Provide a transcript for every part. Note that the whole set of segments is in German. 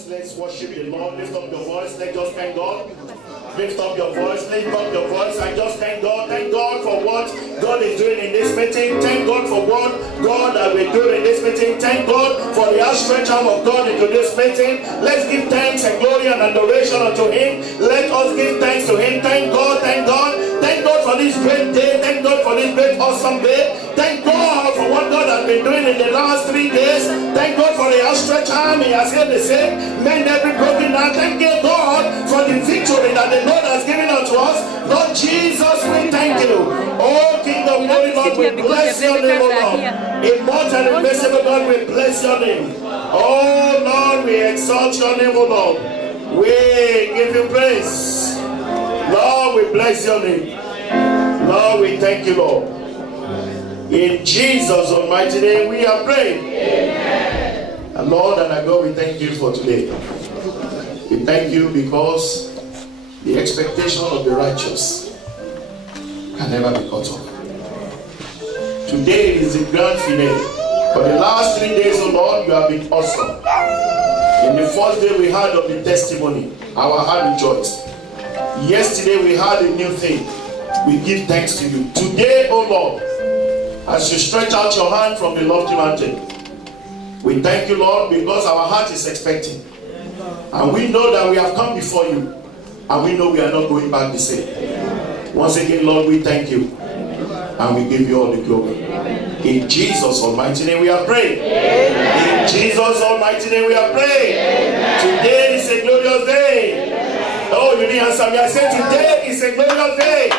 voice. Let's worship the Lord. Lift up your voice. Let's just thank God. Lift up your voice. Lift up your voice and just thank God. Thank God for what God is doing in this meeting. Thank God for what God will do in this meeting. Thank God for the outstretched arm of God into this meeting. Let's give thanks and glory and adoration unto Him. Let us give thanks to Him. Thank God. Thank God. Thank God for this great day. Thank God for this great awesome day. Thank God for what God has been doing in the last 3 days. Thank God for the outstretched arm. He has healed the sick, mend every broken heart. Thank God for the victory that the Lord has given unto us. Lord Jesus, we thank you. Oh, King of glory, Lord, we bless your name, O Lord. Immortal and invisible God, we bless your name. Oh, Lord, we exalt your name, O Lord. We give you praise. Lord, we bless your name. Lord, we thank you, Lord. In Jesus' almighty name, we are praying. Amen. And Lord and our God, we thank you for today. We thank you because the expectation of the righteous can never be cut off. Today is the grand finale. For the last 3 days, oh Lord, you have been awesome. In the first day we heard of the testimony, our heart rejoiced. Yesterday we heard a new thing. We give thanks to you. Today, oh Lord, as you stretch out your hand from the lofty mountain, we thank you, Lord, because our heart is expecting. And we know that we have come before you. And we know we are not going back the same. Once again, Lord, we thank you. And we give you all the glory. In Jesus' almighty name we are praying. In Jesus' almighty name we are praying. Today is a glorious day. Oh, you didn't answer me. I said today is a glorious day.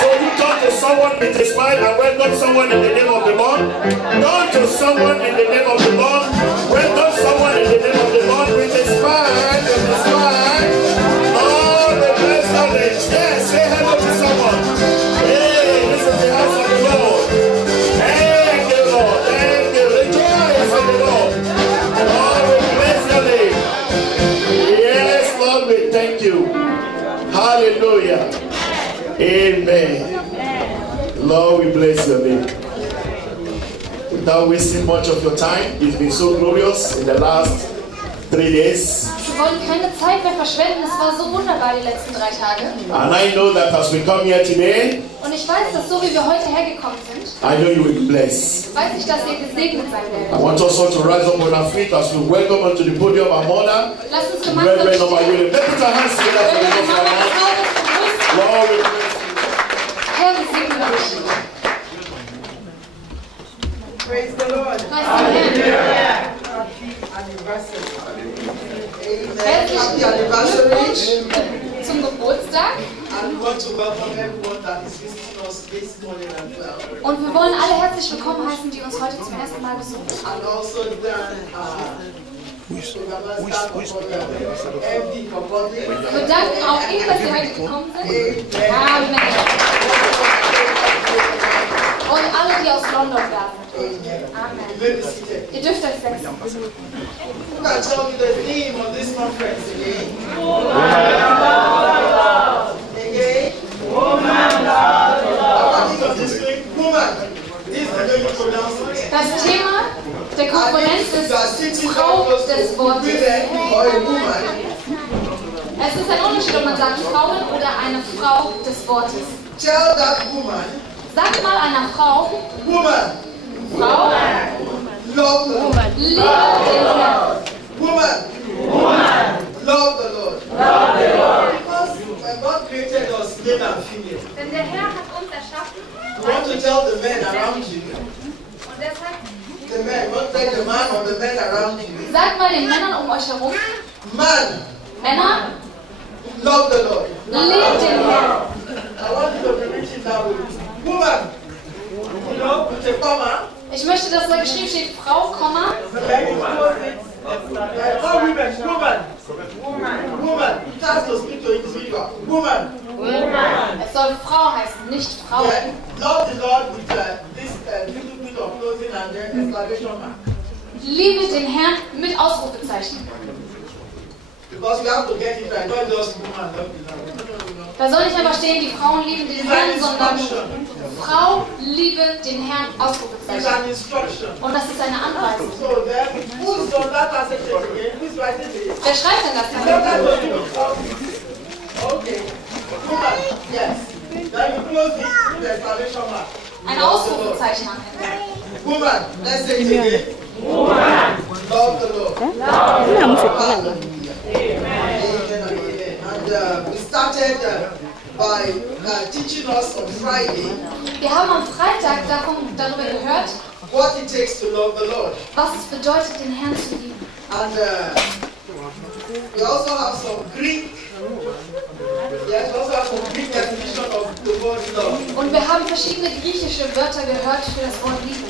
So you talk to someone with a smile and welcome someone in the name of the Lord. Talk to someone in the name of the Lord. Welcome someone in the name of the Lord with a smile. With a smile. Oh, the blessed of it. Yes, say hello to someone. Hey, this is the house of the Lord. Thank you, Lord. Thank you. Rejoice in the Lord. Lord, we bless your name. Yes, Lord, we thank you. Hallelujah. Amen. Lord, we bless your name. Without wasting much of your time, it's been so glorious in the last 3 days. Wir wollen keine Zeit mehr verschwenden. Es war so wunderbar die letzten 3 Tage. And I know that as we come here today, und ich weiß, dass so wie wir heute hergekommen sind, I know you will be blessed. weiß ich, dass ihr gesegnet sein werdet. I want us all to rise up on our feet as we welcome onto the podium our mother. Lass uns gemeinsam stehen. Let's put our hands together for the Lord. Lord, we bless you. Herr, wir segnen dich. Praise the Lord. Happy anniversary. Herzlichen Glückwunsch zum Geburtstag. And we want to welcome everyone that is visiting us this morning as well. Und wir wollen alle herzlich willkommen heißen, die uns heute zum ersten Mal besuchen. And also then, Wir danken auch Ihnen, dass Sie heute gekommen sind. Amen. Und alle, die aus London da sind. Amen. Ihr dürft euch setzen. Who can tell me the theme of this conference again? Again? Das Thema der Konferenz ist Frau des Wortes. Es ist ein Unterschied, ob man sagt Frauen oder eine Frau des Wortes. Tell that woman. Sag mal einer Frau. Woman. Frau. Love the Lord. Liebe den Herrn. Woman. Love the Lord. Because when God created us, male and female. Denn der Herr hat uns erschaffen. You want to tell the men around you. Und deshalb. The men, not tell the man or the men around you. Sag mal den Männern um euch herum. Man. Männer. Love the Lord. Liebt den Herrn. I want you to repeat it that way. Woman. You know, with a comma. Ich möchte, dass da geschrieben steht Frau, Komma. All women, woman. It has to speak to individual. Woman. Es soll Frau heißen, nicht Frau. Yeah. Love the Lord with this little bit of closing and then exclamation mark. Liebe den Herrn mit Ausrufezeichen. Because we have to get it right, not just woman love the Lord. Da soll nicht einfach stehen, die Frauen lieben den Herrn, sondern Frau, liebe den Herrn, It's Ausrufezeichen. an instruction. Und das ist eine Anweisung. So then, who's on that passage again? Who's writing it? Wer schreibt denn das? Okay. Woman, yes. Then you close it with the exclamation mark. Ein Ausrufezeichen am Ende. Woman, let's say it again. Woman. Love the Lord. Hallelujah. Amen. And we started by teaching us on Friday Wir haben am Freitag darüber gehört, what it takes to love the Lord. was es bedeutet, den Herrn zu lieben. And we also have some Greek. Yes, we also have some Greek definition of the word love. Und wir haben verschiedene griechische Wörter gehört für das Wort Liebe.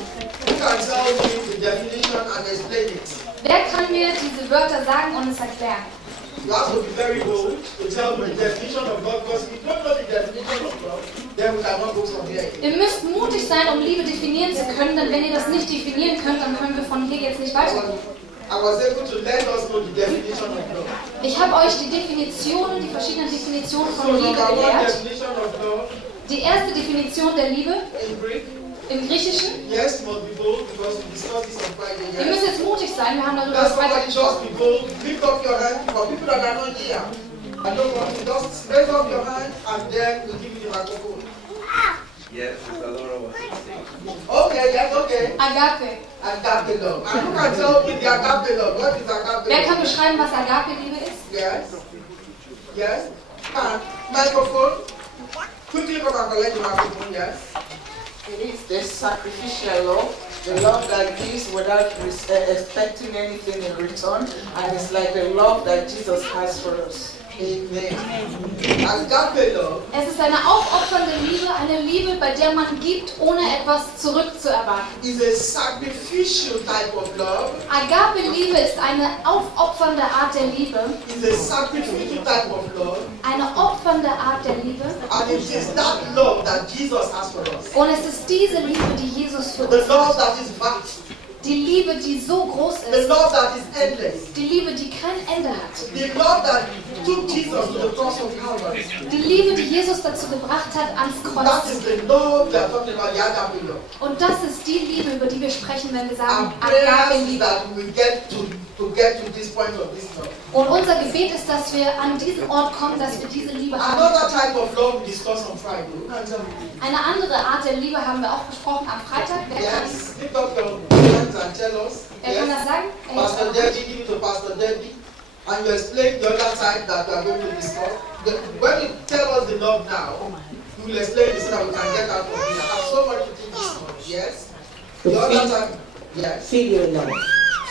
Who can tell me the definition and explain it? Wer kann mir diese Wörter sagen und es erklären? You have to be very bold to tell me the definition of love, because if you don't know the definition of love, then we cannot go from here. Ihr müsst mutig sein, um Liebe definieren zu können, denn wenn ihr das nicht definieren könnt, dann können wir von hier jetzt nicht weitergehen. I was able to let us know the definition of love. Ich habe euch die Definitionen, die verschiedenen Definitionen So von Liebe number one gelehrt. definition of love Die erste Definition der Liebe in Greek, im Griechischen. yes, must be bold, because we discussed this on Friday. Ihr Yes. müsst jetzt mutig sein, wir haben darüber That's Freitag somebody just gesprochen. be bold. Lift up your hand for people that are not here. I don't want you just raise up your hand and then we'll give you the microphone. Yes, Sister Laura was saying. Okay, yes, okay. Agape. Agape love. And who can tell me the agape love? What is agape Wer kann love? beschreiben, was Agape-Liebe ist? Yes. Yes. And microphone. Quickly come and collect the microphone, yes. It is the sacrificial love, the love that gives without expecting anything in return, and it's like the love that Jesus has for us. Amen. Agape love Es ist eine aufopfernde Liebe, eine Liebe, bei der man gibt, ohne etwas zurückzuerwarten. is a sacrificial type of love. Agape-Liebe ist eine aufopfernde Art der Liebe, Is a sacrificial type of love. eine opfernde Art der Liebe. And it is that love that Jesus has for us. Und es ist diese Liebe, die Jesus für The uns love hat. that is vast. Die Liebe, die so groß The ist. love that is endless. Die Liebe, die kein Ende hat. The love that took Jesus to the cross of Calvary. Die Liebe, die Jesus dazu gebracht hat, ans That Kreuz. is the love we are talking about, the agape love. Und das ist die Liebe, über die wir sprechen, wenn wir sagen And prayers Agape-Liebe. that we will get to this point of this love. Und unser Gebet ist, dass wir an diesen Ort kommen, dass wir diese Liebe haben. Another type of love we discussed on Friday. Who can tell me? Eine andere Art der Liebe haben wir auch besprochen am Freitag. Wer kann, Yes, lift up your hands and tell us. wer kann das Yes. sagen? Pastor Debbie, give it to Pastor Debbie. And you explain the other side that we are going to discuss. When you tell us the love now, you will explain this so that we can get out of here. I have so much to think this morning. Yes? The other side, yes. Filial love,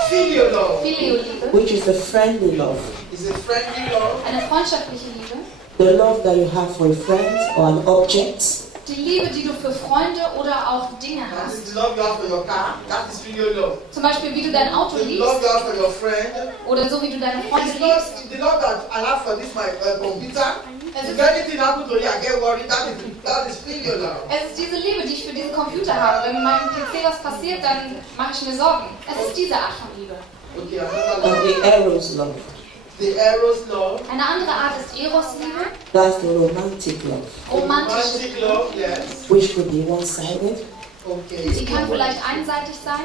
Filial love Phileo-Liebe, which is a friendly love, is a friendly love. eine freundschaftliche Liebe. the love that you have for a friend or an object, Die Liebe, die du für Freunde oder auch Dinge That hast. is the love you have for your car. That is filial love. Zum Beispiel, wie du dein Auto The liebst love you have for your friend. oder so, wie du deine Freunde It's liebst. not the love that I have for this my computer. Es If ist, anything happens to you, I get worried. That is filial love. es ist diese Liebe, die ich für diesen Computer habe. Wenn meinem PC was passiert, dann mache ich mir Sorgen. Es ist diese Art von Liebe. Okay, another and love. the eros love. The eros love. Eine andere Art ist Eros-Liebe, That's the romantic love, romantische Romantic Liebe. love, yes. which could be one-sided, Okay. Die kann vielleicht einseitig sein.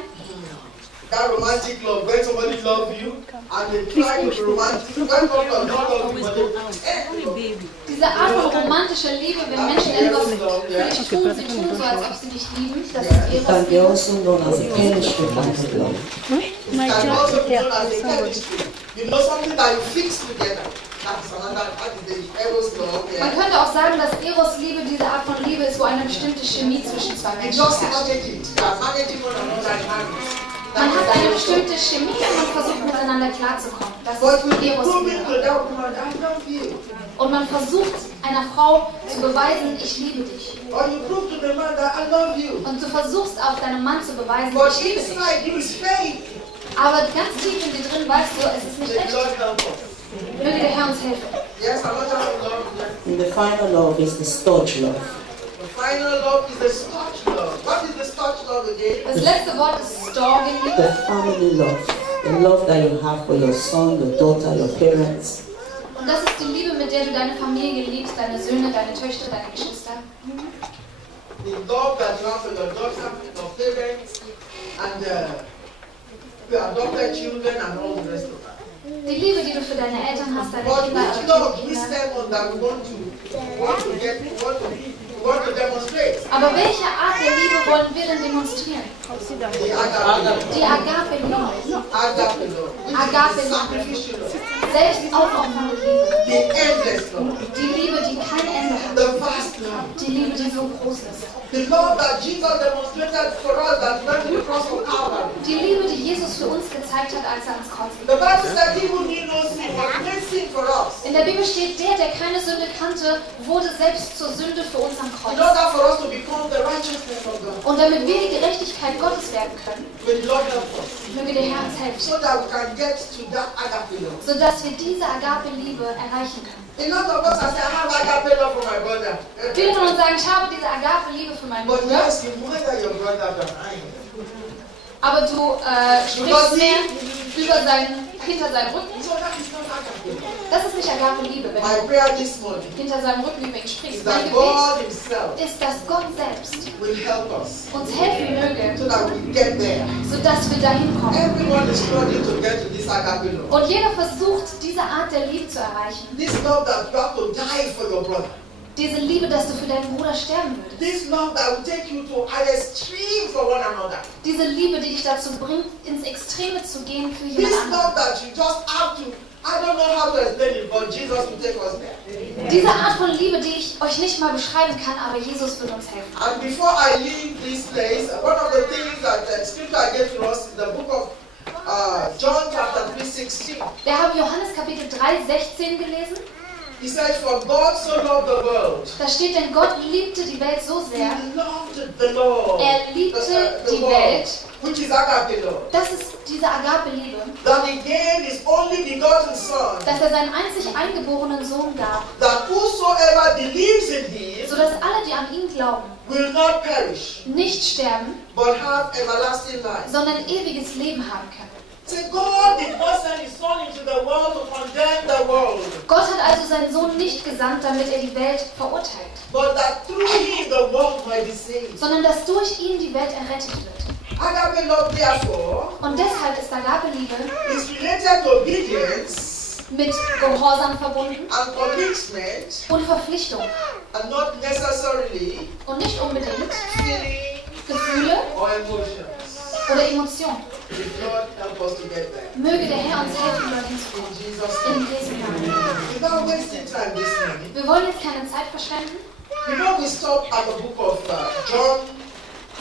That romantic love, when somebody loves you and they try to be romantic, when someone does not love you, but they love you. Diese Art von romantischer Liebe, wenn Menschen etwas für dich tun, sie tun so, als ob sie dich lieben. Das ist can be Eros-Liebe. also known as a chemistry kind of love. It can also be known as a chemistry. You know something that you fix together. That is another, that is the eros love, Man yeah. könnte auch sagen, dass Eros-Liebe diese Art von Liebe ist, wo eine bestimmte Chemie zwischen zwei You Menschen just herrscht. manage it. You are managing one another in marriage. Man hat eine bestimmte Chemie und man versucht miteinander klarzukommen. Das But ist you be proving Eros-Liebe. to that woman, I love you. Und man versucht einer Frau zu beweisen, ich liebe dich. Or you prove to the man that I love you. Und du versuchst auch deinem Mann zu beweisen, But ich liebe dich. inside you is fake. Aber ganz tief in dir drin weißt du, es ist nicht The echt. Lord help us. Möge der Herr uns helfen. Yes, another love. Yes. And the final love is the storge love, The final love is the starch love. What is the starch love again? Das letzte Wort ist Storge-Liebe. the family love, the love that you have for your son, your daughter, your parents, Und das ist die Liebe, mit der du deine Familie liebst, deine Söhne, deine Töchter, deine Geschwister. the love that you have for your daughter, your parents, and your adopted children, and all the rest of that. Die Liebe, die du für deine Eltern hast, deine But Kinder, which love, adoptive which Kinder. sermon that we want to demonstrate? Aber welche Art der Liebe wollen wir denn demonstrieren? The agape Die Agape-Liebe. love. Agape love. Which is the Agape-Liebe. sacrificial love. Selbstaufopfernde Liebe. The endless love. Die Liebe, die kein Ende hat. The vast love. Die Liebe, die so groß ist. The love that Jesus demonstrated for us that went to the cross of Calvary. Die Liebe, die Jesus für uns gezeigt hat, als er ans Kreuz The ging. Bible said he who knew no sin was made sin for us. In der Bibel steht, der keine Sünde kannte, wurde selbst zur Sünde für uns am In Kreuz. order for us to become the righteousness of God. Und damit wir die Gerechtigkeit Gottes werden können, May the Lord help us. möge der Herr uns helfen, So that we can get to that agape love. sodass wir diese Agape-Liebe erreichen können. A lot of us are saying, I have agape love for my brother. Viele von uns sagen, ich habe diese Agape-Liebe für meinen But Bruder, yes, you murder your brother than I am. aber du sprichst mehr hinter seinem Rücken. So that is not agape love. Das ist nicht Agape-Liebe, wenn My du prayer this morning hinter seinem Rücken über ihn is sprichst. Mein that Gebet God himself ist, dass Gott selbst will help us uns helfen möge, so that we get there. sodass wir dahin kommen. Everyone is struggling to get to this agape love. Und jeder versucht, diese Art der Liebe zu erreichen. This love that you have to die for your brother. Diese Liebe, dass du für deinen Bruder sterben würdest. This love that will take you to an extreme for one another. Diese Liebe, die dich dazu bringt, ins Extreme zu gehen für This jemand love anderen. that you just have to, I don't know how to explain it, but Jesus will take us there. Diese Art von Liebe, die ich euch nicht mal beschreiben kann, aber Jesus wird uns helfen. And before I leave this place, one of the things that the scripture gave to us is the book of John chapter 3:16. Wir haben Johannes Kapitel 3,16 gelesen. He said, for God so loved the world. Da steht, denn Gott liebte die Welt so He sehr. loved the Lord. Er liebte the die world, Welt. which is agape love. Das ist diese Agape-Liebe, That he gave his only begotten Son, dass er seinen einzig eingeborenen Sohn gab, that whosoever believes in him sodass alle, die an ihn glauben, will not perish, nicht sterben, but have everlasting life. sondern ewiges Leben haben können. Say, God did not send his Son into the world to condemn the world, Gott hat also seinen Sohn nicht gesandt, damit er die Welt verurteilt, but that through him the world might be saved. sondern dass durch ihn die Welt errettet wird. Agape love, therefore, Und deshalb ist Agape-Liebe is related to obedience mit Gehorsam verbunden and commitment, und Verpflichtung and not necessarily und nicht unbedingt feeling Gefühle or emotions. oder Emotionen. May God help us to get there. Möge der Herr uns helfen, dorthin zu In kommen. Jesus' In name. Jesu Namen. Without wasting time this morning, Wir wollen jetzt keine Zeit verschwenden. we stop at the book of John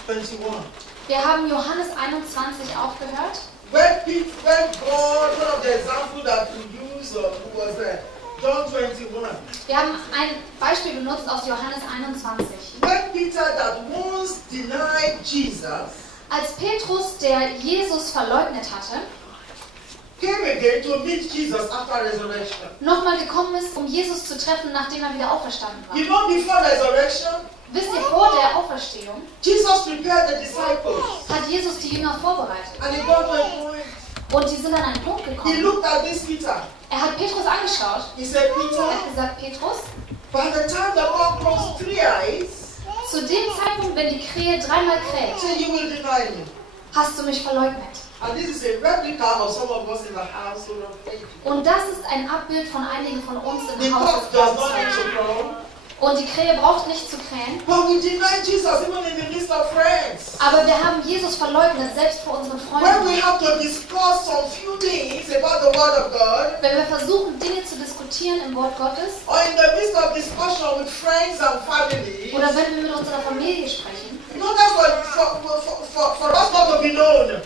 21. Wir haben Johannes 21 aufgehört. When God, one of the examples that we use was John 21. Wir haben ein Beispiel benutzt aus Johannes 21. When Peter that once denied Jesus Als Petrus, der Jesus verleugnet hatte, came again to meet Jesus after resurrection. nochmal gekommen ist, um Jesus zu treffen, nachdem er wieder auferstanden war. You know, before resurrection, Wisst ihr, vor der Auferstehung Jesus prepared the disciples hat Jesus die Jünger vorbereitet. and he got to a point. Und die sind an einen Punkt He gekommen. looked at this Peter. Er hat Petrus angeschaut. He said, Er Peter, hat gesagt, Petrus, by the time the cock crows 3 eyes, zu dem Zeitpunkt, wenn die Krähe dreimal kräht, say you will deny me. hast du mich verleugnet. And this is a replica of some of us in the household of faith. Und das ist ein Abbild von einigen von uns The im Haus cock des does Glaubens. not need to crow, Und die Krähe braucht nicht zu krähen. but we deny Jesus even in the midst of friends. Aber wir haben Jesus verleugnet, selbst vor unseren When we Freunden. have to discuss some few things about the Word of God, Wenn wir versuchen, Dinge zu diskutieren im Wort Gottes, or in the midst of discussion with friends and family, oder wenn wir mit unserer Familie sprechen, in order for us not to be known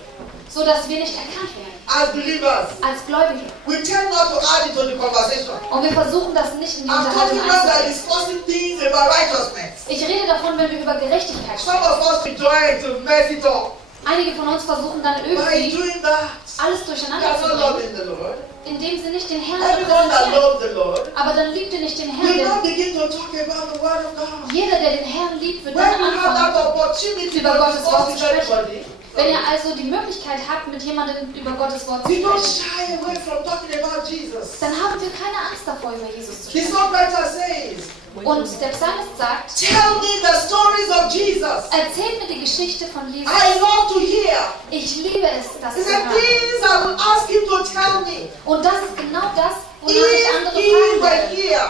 so dass wir nicht erkannt werden as believers, als Gläubige. we tend not to add it to the conversation. Und wir versuchen das nicht in die I'm talking Unterhaltung about that einzubringen. discussing things about righteousness. Ich rede davon, wenn wir über Gerechtigkeit Some sprechen. of us be trying to mess it up. Einige von uns versuchen dann By irgendwie doing that, alles we durcheinander are zu not bringen, loving the Lord. indem sie nicht den Herrn Everyone that repräsentieren. loves the Lord Aber dann liebt ihr nicht den Herrn, will denn not begin to talk about the Word of God. jeder, der den Herrn liebt, wird When dann you have that anfangen. opportunity to Über Gottes Wort discuss zu with sprechen. everybody, Wenn ihr also die Möglichkeit habt, mit jemandem über Gottes Wort zu we don't sprechen, shy away from talking about Jesus. dann haben wir keine Angst davor, über Jesus zu The sprechen. songwriter says, Und der Psalmist sagt, Tell me the stories of Jesus. erzählt mir die Geschichte von Jesus. I love to hear. Ich liebe es, das He zu said, hören. things I will ask him to tell me. Und das ist genau das, wonach ich If andere he fragen were werde, here,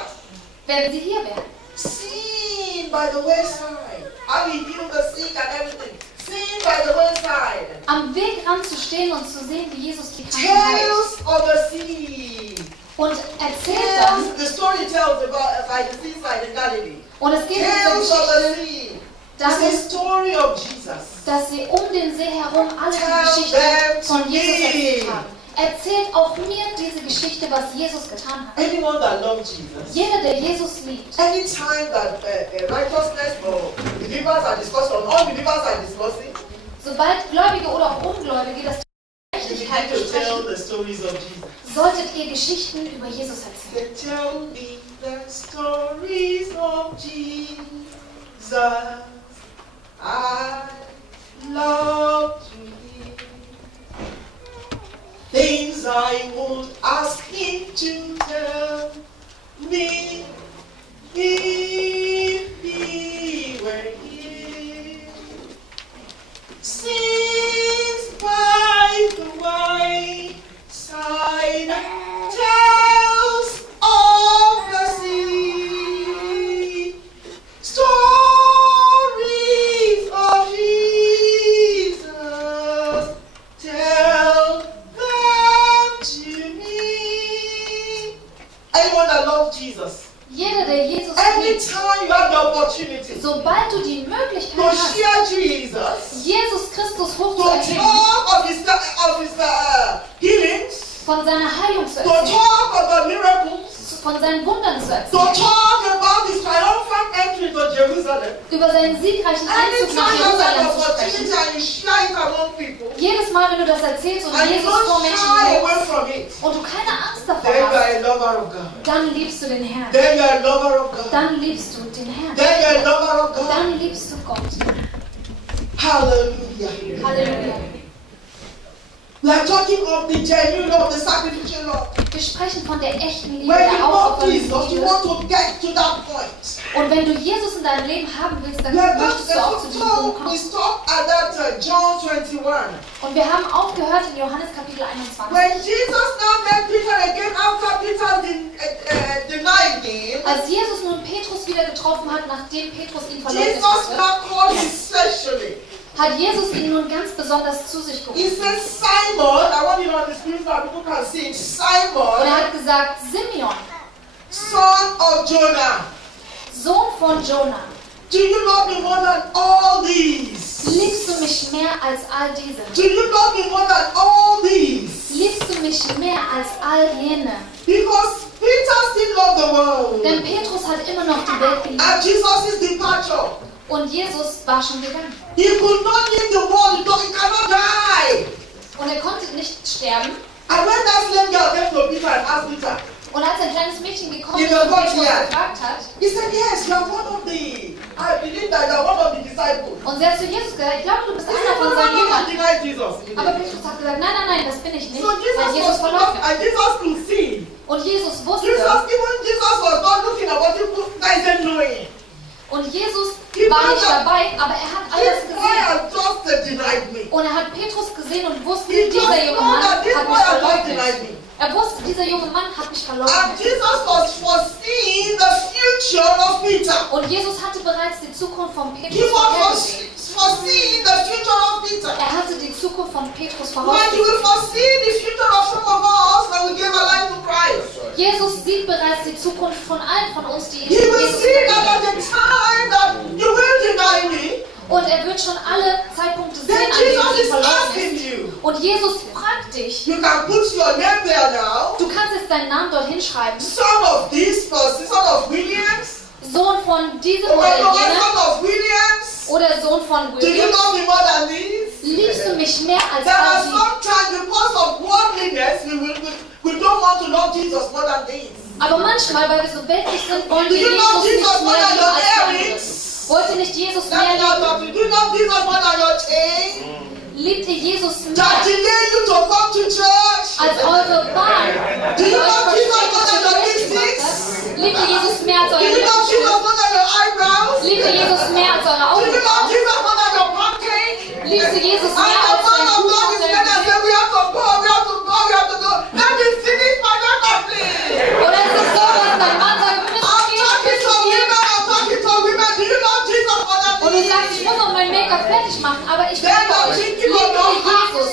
wenn sie hier wären. seen by the wayside, how he healed the sick and everything. Seen by the wayside. Am Wegrand zu stehen und zu sehen, wie Jesus die Kranken heilt. Tales of the sea. Und erzählt dann, Tales, the story tells about by the seaside in Galilee. und es geht in dieser Tales of Geschichte the sea. darum, It's the story of Jesus. dass sie um den See herum alle Tell die Geschichte them von to Jesus me. erzählt haben. Erzählt auch mir diese Geschichte, was Jesus getan hat. Anyone that loves Jesus. Jeder, der Jesus liebt, Anytime that righteousness or believers are discussed or unbelievers are discussing, sobald Gläubige oder auch Ungläubige das you Gerechtigkeit begin to tell besprechen, the stories of Jesus. solltet ihr Geschichten über Jesus erzählen. They tell me the stories of Jesus. I love to hear things I won't ask him to tell me if he were here. Sings by the wayside, tells of the sea, stories of Jesus, tell them to me. Anyone that loves Jesus, Jeder, der Jesus liebt, anytime you have the opportunity sobald du die Möglichkeit to hast, share Jesus, Jesus Christus to hochzuerheben, talk of his healings, von seiner Heilung zu to erzählen, talk about miracles, von seinen Wundern zu to erzählen, talk about his triumphant entry to Jerusalem. über seinen siegreichen Einzug nach Anytime you have that Jerusalem zu opportunity sprechen. and you share it among people, Jedes Mal, wenn du das erzählst und and you Jesus vor don't Menschen shy away lebst from it, und du keine Angst davor then you hast, are a lover of God. dann liebst du den Herrn. Then you are a lover of God. Dann liebst du den Herrn. Then you are a lover of God. Dann liebst du Gott. Hallelujah. Halleluja. We are talking of the genuine love, the sacrificial love. Wir sprechen von der echten Liebe, When you der love Jesus, you Aufopferungsliebe. want to get to that point. Und wenn du Jesus in deinem Leben haben willst, dann We are going möchtest du auch zu diesem Punkt we kommen. stopped at that John 21. Und wir haben aufgehört in Johannes Kapitel 21. When Jesus now met Peter again after Peter denied him, Als Jesus nun Petrus wieder getroffen hat, nachdem Petrus ihn verleugnet Jesus hatte, now called him specially. hat Jesus ihn nun ganz besonders zu sich He gerufen. says, Simon, I want you to on the screen so that people can see it. Und er Simon, hat gesagt, Simeon, son of Jonah, Sohn von Jonah, do you love me more than all these? liebst du mich mehr als all diese? Do you love me more than all these? Liebst du mich mehr als all jene? Because Peter still loved the world. Denn Petrus hat immer noch die Welt geliebt. And Jesus' departure, Und Jesus war schon gegangen. he could not leave the world because he cannot die. Und er konnte nicht sterben. And when that slave girl came to Peter and asked Peter, Und als ein kleines Mädchen gekommen Die ist und Geburt Petrus hier. gefragt hat, he said, yes, you are one of the, I believe that you are one of the disciples. und sie hat zu Jesus gesagt, ich glaube, du bist He einer said, von no, seinen no, no, Jüngern. deny Jesus. Aber Petrus hat gesagt, nein, nein, nein, das bin ich nicht, So Jesus weil Jesus was not, verleugnet. and Jesus could see. Und Jesus wusste, Even Jesus was not looking at what people guys knowing. und Jesus war nicht dabei, aber er hat alles This boy gesehen. has just denied me. Und er hat Petrus gesehen und wusste, He just dieser junge know Mann that this hat boy mich has just denied verleugnet. me. Er wusste, dieser junge Mann hat mich And verleugnet. Jesus was foreseeing the future of Peter. Und Jesus hatte bereits die Zukunft von He Petrus was vorhergesehen. foreseeing the future of Peter. Er hatte die Zukunft von Petrus Like he will vorausgesehen. foresee the future of some of us when we give our life to Christ. Jesus sieht bereits die Zukunft von allen von uns, die in He will Jesus see that sind. at the time that you will deny me, Und er wird schon alle Zeitpunkte sehen, then an denen Jesus du ihn is asking verleugnest. you. Und Jesus fragt dich, You can put your name there now. du kannst jetzt deinen Namen dort hinschreiben, Son of this person, son of Williams, Sohn von diesem or oder jenem, son of Williams. oder Sohn von Do you William. love me more than this? Liebst du mich mehr als There are all die? sometimes because of worldliness we don't want to love Jesus more than this. Aber manchmal, weil wir so weltlich sind, wollen Do wir you love Jesus nicht Jesus more mehr than lieben your als die anderen. earrings? Wollt ihr nicht Jesus mehr That's not lieben? talking. Do you love Jesus more than your chain? Liebt ihr Jesus That mehr delay you to come to church? als eure Bahn? Do die you euch love Jesus more verspätet than zur your Kirche gemacht lipsticks? hat? Liebt ihr Jesus mehr als Do eure you love Jesus Lippenstift? Liebt ihr Jesus mehr als eure Do you love Augen? Jesus more than your pancake? Liebst du Jesus And mehr the als man dein of God is Kuchen? there and say, we have to go, we have to go, we have to go. Let me finish my record, please. Oder ist es so, dass dein Mann sagt, wir müssen I'm gehen, wir talking to müssen gehen? women, I'm talking to women. Do you love Jesus more than Und du me? sagst, ich muss noch mein Make-up fertig machen, aber ich Then bitte I'm euch, thinking liebt of your ihr Jesus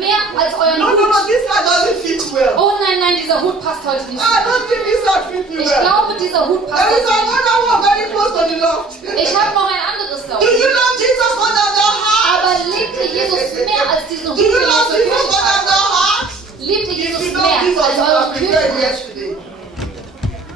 mehr als euren No, no, no, Hut? this one doesn't fit well. Oh nein, dieser Hut passt heute nicht. I don't think this one fit you Ich well. glaube, dieser Hut passt There is heute nicht. another one very close to the loft. Ich habe noch ein anderes da Do you oben. love Jesus more than the heart? Aber liebt ihr Jesus mehr als diesen Hut, Do you den ihr love zur Jesus Kirche more than tragt? the heart? Liebt ihr If Jesus you know mehr Jesus, als you euren have prepared Kirchen? yesterday.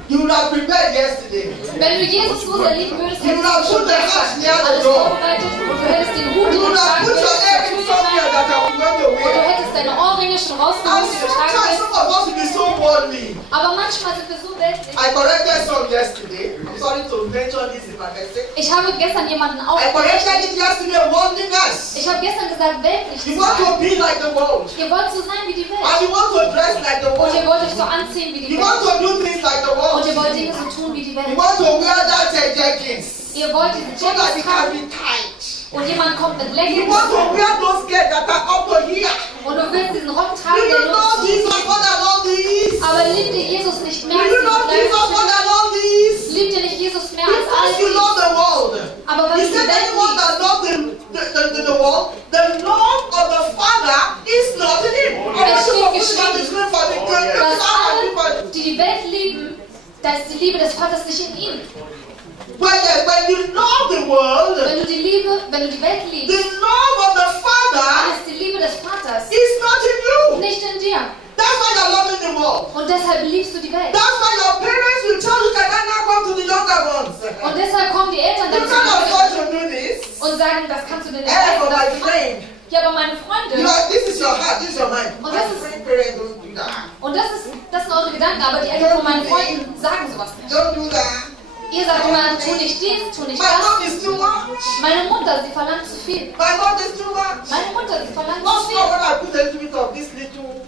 You would have prepared yesterday. Wenn du Jesus so sehr lieben würdest, You hättest would have du schon put the gestern house near the alles door. vorbereitet und du hättest den Hut, You den du would have tragen put your willst, earring zur Tür somewhere that I hinein. will going to Und du wear. hättest deine Ohrringe schon rausgeholt, And die du tragen sometimes willst. some of us will be so worldly. Aber manchmal sind wir so weltlich. I corrected some yesterday. I'm sorry to mention this in my message. Ich habe gestern jemanden I corrected aufgerechnet. it yesterday, worldliness. Ich habe gestern gesagt, weltlich zu You want to sein. be like the world. Ihr wollt so sein wie die Welt. And you want to dress like the Und ihr world. wollt euch so anziehen wie die You want Welt. to do things like the Und world. ihr wollt Dinge so tun wie die You Welt. want to wear that jeggings. Ihr wollt diese So that Jackets it can tragen be tight. und jemand kommt mit You Leggings want to wear those skirts that are up to here. und du willst diesen Rock Do tragen, you der know nutzt. Jesus more than all these? Aber liebt ihr Jesus nicht Do mehr als you know diese Jesus more Kleidungsstücke? than all these? Liebt ihr nicht Jesus mehr als all Because you dies? love the world. Aber weil He du die said Welt anyone liebst. that loves the world, the love of the Father is not in him. I want steht to put it on the geschrieben, screen for the Dass alle, people. die die Welt lieben, da ist die Liebe des Vaters nicht in ihnen. When you love the world, Wenn du die Welt the liebst, love of the dann Father ist die Liebe des Vaters is not in you. nicht in dir. That's why you're loving the world. Und deshalb liebst du die Welt. That's why your parents will tell you can I now come to the younger ones. Und deshalb kommen die Eltern You dazu can't afford to do this. und sagen, das kannst du dir nicht Hey, for leisten. my friend. Ja, aber meine Freunde, This is your heart, this is your mind. Und My das ist- friend parents don't do that. und das sind eure Gedanken, aber die Eltern von meinen Freunden sagen sowas nicht. Don't do that. Ihr sagt immer, tu nicht dies, tu nicht My mom das. is too much. Meine Mutter, sie verlangt zu viel. My mom is too much. Meine Mutter, sie verlangt zu What's viel. wrong when I put a little bit of this little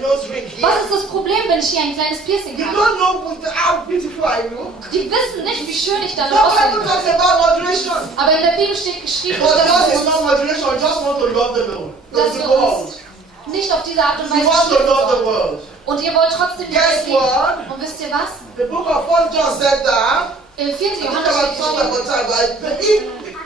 nose ring here? Was ist das Problem, wenn ich hier ein kleines Piercing You habe? don't know how beautiful I look. Die wissen nicht, wie schön ich dann The Bible aussehe. talks about moderation. Aber in der Bibel steht geschrieben, But dass yours wir is not moderation, you just want to love the Lord. Dass The wir world. uns nicht auf diese Art und You Weise want to schließen love the sollen. world. Und ihr wollt trotzdem die Guess Welt lieben. what? Und wisst ihr was? The book of 1 John said that. Im 4. I think Johannes about steht time geschrieben, about time, but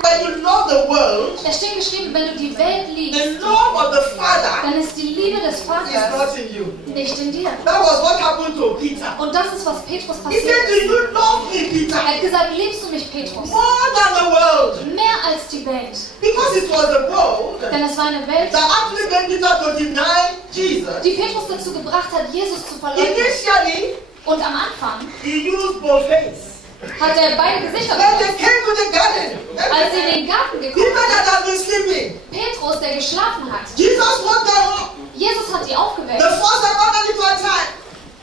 when you love the world, da steht geschrieben, wenn du die Welt the liebst, love of the Father dann ist die Liebe des is Vaters not in you. nicht in dir. That was what happened to Peter. Und das ist, was Petrus He passiert said, do ist. you love me, Peter? Er hat gesagt, liebst du mich, Petrus? More than the world. Mehr als die Welt. Because it was the world Denn es war eine Welt, that actually made Peter to deny Jesus. die Petrus dazu gebracht hat, Jesus zu verleugnen. Initially, Und am Anfang he used both faces. hat er beide Gesichter When they benutzt. came to the garden, Als sie in den Garten Peter gekommen that sind, had been sleeping, Petrus, der geschlafen hat, Jesus woke them up. Jesus hat sie aufgeweckt, The first and only time.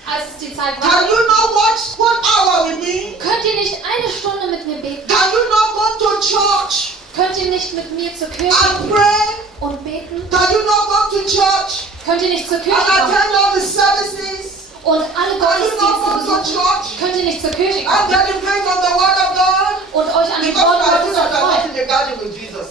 als es die Zeit Can war. you not watch 1 hour with me? Könnt ihr nicht eine Stunde mit mir beten? Can you not come to church Könnt ihr nicht mit mir zur Kirche and pray? und beten? Can you not come to church Könnt ihr nicht zur and Kirche kommen attend all the services? und alle Can you not come to Gottesdienste besuchen? church Könnt ihr nicht zur Kirche and kommen deliberate on the word of God? und euch an dem Because Wort you are Gottes still not erfreuen? in the garden with Jesus.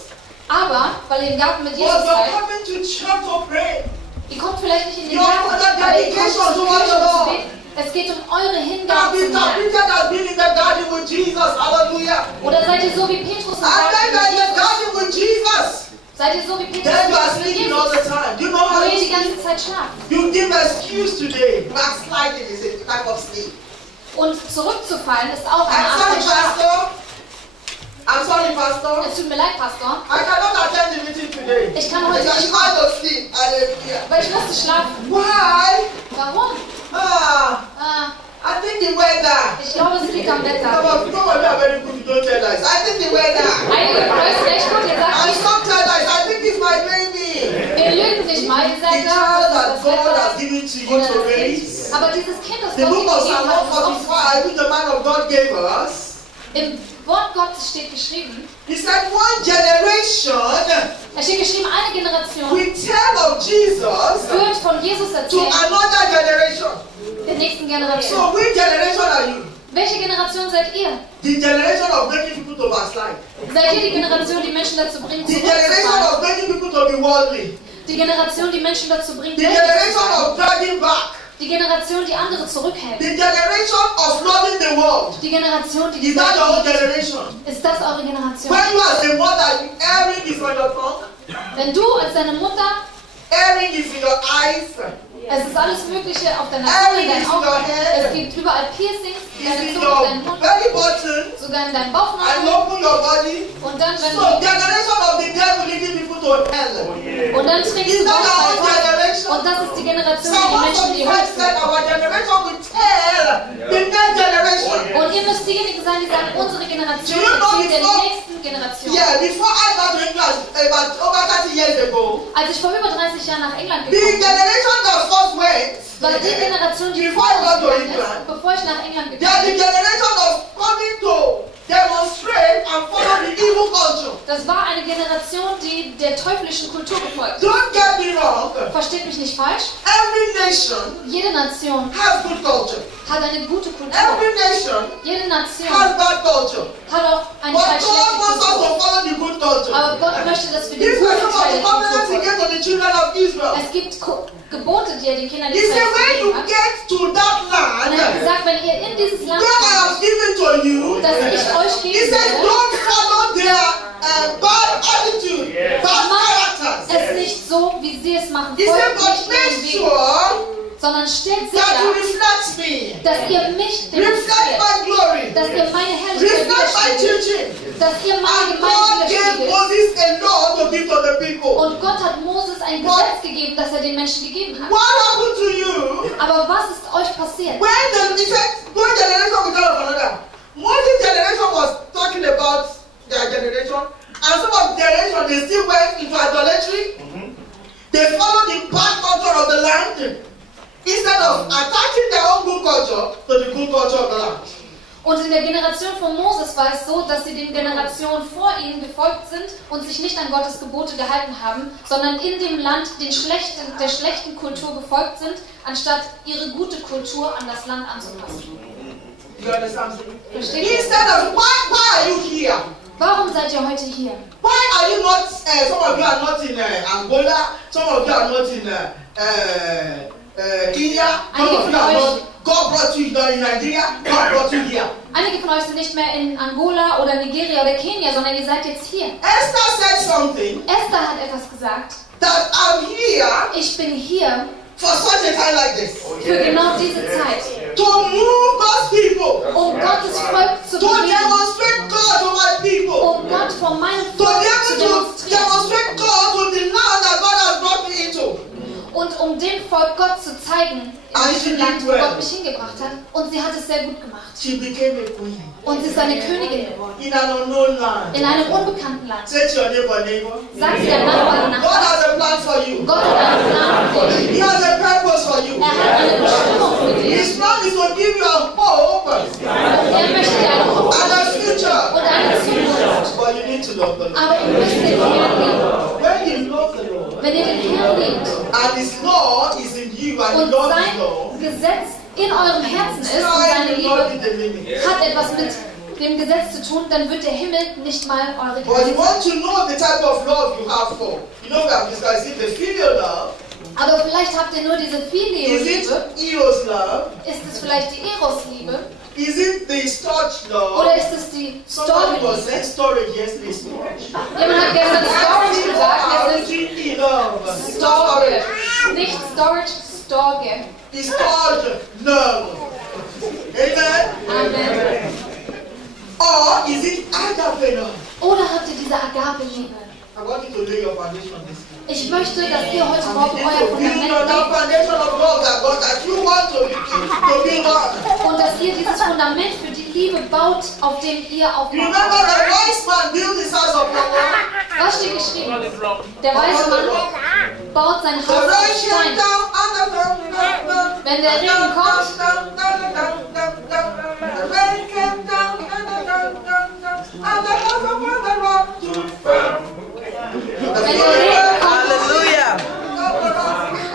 Aber, weil ihr im Garten mit Jesus But you're seid, coming to church to pray. ihr kommt vielleicht nicht in den Your Garten, other aber ihr kommt dedication zur to what Kirche the um zu Lord. beten. Es geht um eure Now Hingabe be zum Herrn. Peter has been in the garden with Jesus. Hallelujah. Oder seid ihr so wie Petrus im And then Garten you're in mit the Jesus? garden with Jesus. Seid ihr so wie Petrus Then you are mit sleeping all Jesus? the time. Do you know how Wo ihr you die ganze Zeit schlaft. You give excuse today. Backsliding is a type of sleep. Und zurückzufallen ist auch eine I'm Art sorry, von Schlaf. Pastor. I'm sorry, Pastor. Es tut mir leid, Pastor, I cannot attend the meeting today. Ich kann heute Because nicht I have to sleep. Hallelujah. weil ich musste schlafen. Why? Warum? I think the weather. Ich glaube, es liegt am Some Wetter. of you are very good. You don't tell lies. I think the weather. Einige von euch sind echt gut, ihr sagt And nicht, some tell lies. I think it's my baby. wir lügen nicht mal, ihr The sagt, child ja, that das ist God das has Wetter. given to you Oder to das raise. Kind. Aber dieses Kind, das The Gott book of gegeben Psalm hat, ist auch 145, which the man of God gave us, im Wort Gottes steht geschrieben, he said one generation da steht geschrieben, eine Generation will tell of Jesus wird von Jesus to erzählen, another generation. der nächsten Generation. So which generation are you? Welche Generation seid ihr? The generation of making people to backslide. Seid ihr die Generation, die Menschen dazu bringt, The generation zurückzufallen? of making people to be worldly. Die Generation, die Menschen dazu bringt, The weltlich zu generation sein. of dragging back. Die Generation, die andere zurückhält. The generation of loving the world. Die Generation, die die Is that your own Welt liebt. generation? Ist das eure Generation? When you as a mother, earring is on your tongue, Wenn du als deine Mutter, earring is in your eyes, es ist alles Mögliche auf deiner Zunge, in deinen Earrings in your Augen, head. es gibt überall Piercings, is deine in Zunge, deinen your Mund, belly button, sogar in deinem and Bauchnabel. open your body. Und dann, wenn So, generation of the devil leading people to hell. und dann trägst Is du that our own Gott. generation? Und das ist die Generation, die die Someone Menschen from die the Hölle first said führt. our generation will tell the next generation. Und ihr müsst diejenigen sein, die sagen, unsere Generation You know erzählt der before- nächsten Generation. Yeah, before I got to England about over 30 years ago, Als ich vor über 30 Jahren nach England the gekommen bin, generation that first went, war die Generation, die Before vor I uns got to gegangen England, ist, bevor ich nach England they are the gekommen bin. generation of coming to demonstrate and follow the evil culture. Das war eine Generation, die der teuflischen Kultur gefolgt ist. Don't get me wrong. Versteht mich nicht falsch. Every nation Jede Nation has good culture. hat eine gute Kultur. Every nation Jede Nation has bad culture. hat auch einen But Teil God schlechte wants us Kultur. to follow the good culture. Aber Gott möchte, dass wir den These were guten some of Teil the der Kultur covenants He folgen. gave to the children of Israel. Es gibt Gebote, die er den Kindern He said, Israels when you gegeben hat. get to that Und er hat land, gesagt, wenn ihr in dieses Land that I kommt, have given to you, das ich euch He geben said, werde, don't follow their bad attitude, bad characters. es nicht so, wie sie es machen. He said, Folgt but nicht make ihren Wegen, sure sondern stellt that you sicher, reflect me, dass ihr mich reflect demonstriert, my glory, dass ihr meine Herrlichkeit reflect my widerspiegelt, teaching. dass ihr meine And God Gemeinde gave widerspiegelt. Moses a law to give to the people. Und Gott hat Moses ein Gesetz gegeben, das er den Menschen gegeben hat. What happened to you Aber was ist euch passiert? when he said, one generation will tell of another? Moses' generation was talking about their generation, and some of the generation they still went into idolatry. They followed the bad culture of the land instead of attaching their own good culture to the good culture of the land. Und in der Generation von Moses war es so, dass sie den Generationen vor ihnen gefolgt sind und sich nicht an Gottes Gebote gehalten haben, sondern in dem Land der schlechten Kultur gefolgt sind, anstatt ihre gute Kultur an das Land anzupassen. You understand? Versteht ihr? Instead of why are you here? Warum seid ihr heute hier? Why are you not? Some of you are not in Angola. Some of you are not in Kenya. Some of you are not. God brought you in Nigeria. God brought you here. Einige von euch sind nicht mehr in Angola oder Nigeria oder Kenia, sondern ihr seid jetzt hier. Esther said something Esther hat etwas gesagt. that I'm here Ich bin hier for such a time like this für genau diese Zeit, to move God's people, um Gottes Volk zu to bewegen, demonstrate God to my people, um Gott vor meinem to Volk be zu able to demonstrieren demonstrate God to the land that God has brought me into. und um dem Volk Gott zu zeigen, in And welchem she Land did well. Gott mich hingebracht hat. Und sie hat es sehr gut gemacht. She became a queen Und sie ist eine Königin geworden. in an unknown land. In einem unbekannten Land. Say to your neighbor. Sagt sie der Nachbar God nach. has a plan for you. Gott hat einen Plan für dich. He has a purpose for you. Er hat eine Bestimmung für dich. His plan is to give you a hope Er möchte dir eine Hoffnung and a future. und eine Zukunft. But you need to love the Lord. Aber ihr müsst den Herrn lieben. When you love the Lord Wenn ihr den Herrn liebt and His law is in you and you und love His law, sein Gesetz in eurem Herzen ist und seine time will not be Liebe the limit. hat etwas mit dem Gesetz zu tun, dann wird der Himmel nicht mal eure But you Grenze sein. want to know the type of love you have for. You know we have discussed it, the filial love. Aber vielleicht habt ihr nur diese Is it Phileo-Liebe. Eros love? Ist es vielleicht die Eros-Liebe? Is it the storage love? Oder ist es die Somebody was Storge-Liebe? saying storage yesterday. Storage. Jemand hat gestern Storage gesagt, es Storage love. ist Storge. Nicht Storage, Storge. It's called love. Amen. Amen. Or is it agape love? Oder habt ihr diese Agape-Liebe? I want you to lay your foundation on this. Ich möchte, dass ihr heute Morgen You euer need to build Fundament on that legt foundation of love that you want to build on. und dass ihr dieses Fundament für die Liebe baut, auf dem ihr You remember aufbaut. the wise man built his house upon rock. Was steht geschrieben? Der weise Mann baut sein The Haus auf rain came Stein. down and the Wenn der Regen kommt, the rain came down and the house upon the rock stood firm. wenn der Regen kommt, Hallelujah.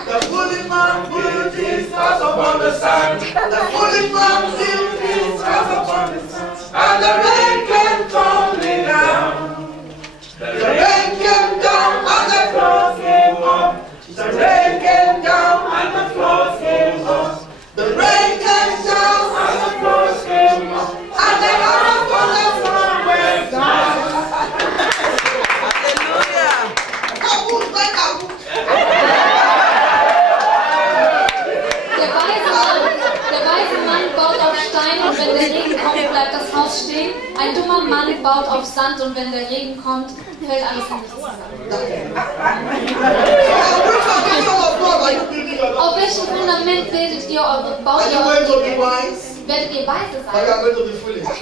The foolish man built his house upon the sand. The foolish man built his house and the rain came tumbling down. The rain came down and the flood came up. The rain came down and the flood came up. The rain came down and the flood came up. And the house of the sun went down. Hallelujah. Der weise Mann baut auf Stein und wenn der Regen kommt, bleibt das Haus stehen. Ein dummer Mann baut auf Sand und wenn der Regen kommt, fällt alles in nichts zusammen. Auf welchem Fundament bildet ihr eure, baut ihr eure Ehe? Werdet ihr weise sein?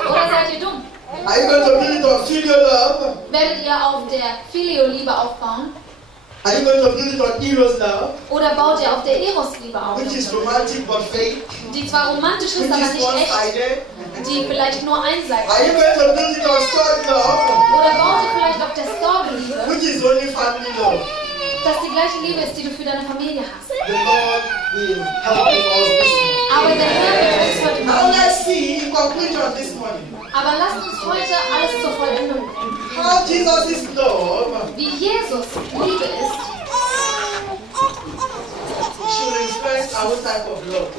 Oder seid ihr dumm? Werdet ihr auf der Filio-Liebe aufbauen? Oder baut ihr auf der Eros-Liebe auf? Die zwar romantisch ist, aber nicht echt, die vielleicht nur einseitig ist. Oder baut ihr vielleicht auf der Storge-Liebe, dass die gleiche Liebe ist, die du für deine Familie hast. Aber der Herr wird uns heute Now let's see in conclusion this morning Aber lasst uns heute alles zur Vollendung bringen. how Jesus is love Wie Jesus Liebe ist, should influence our type of love.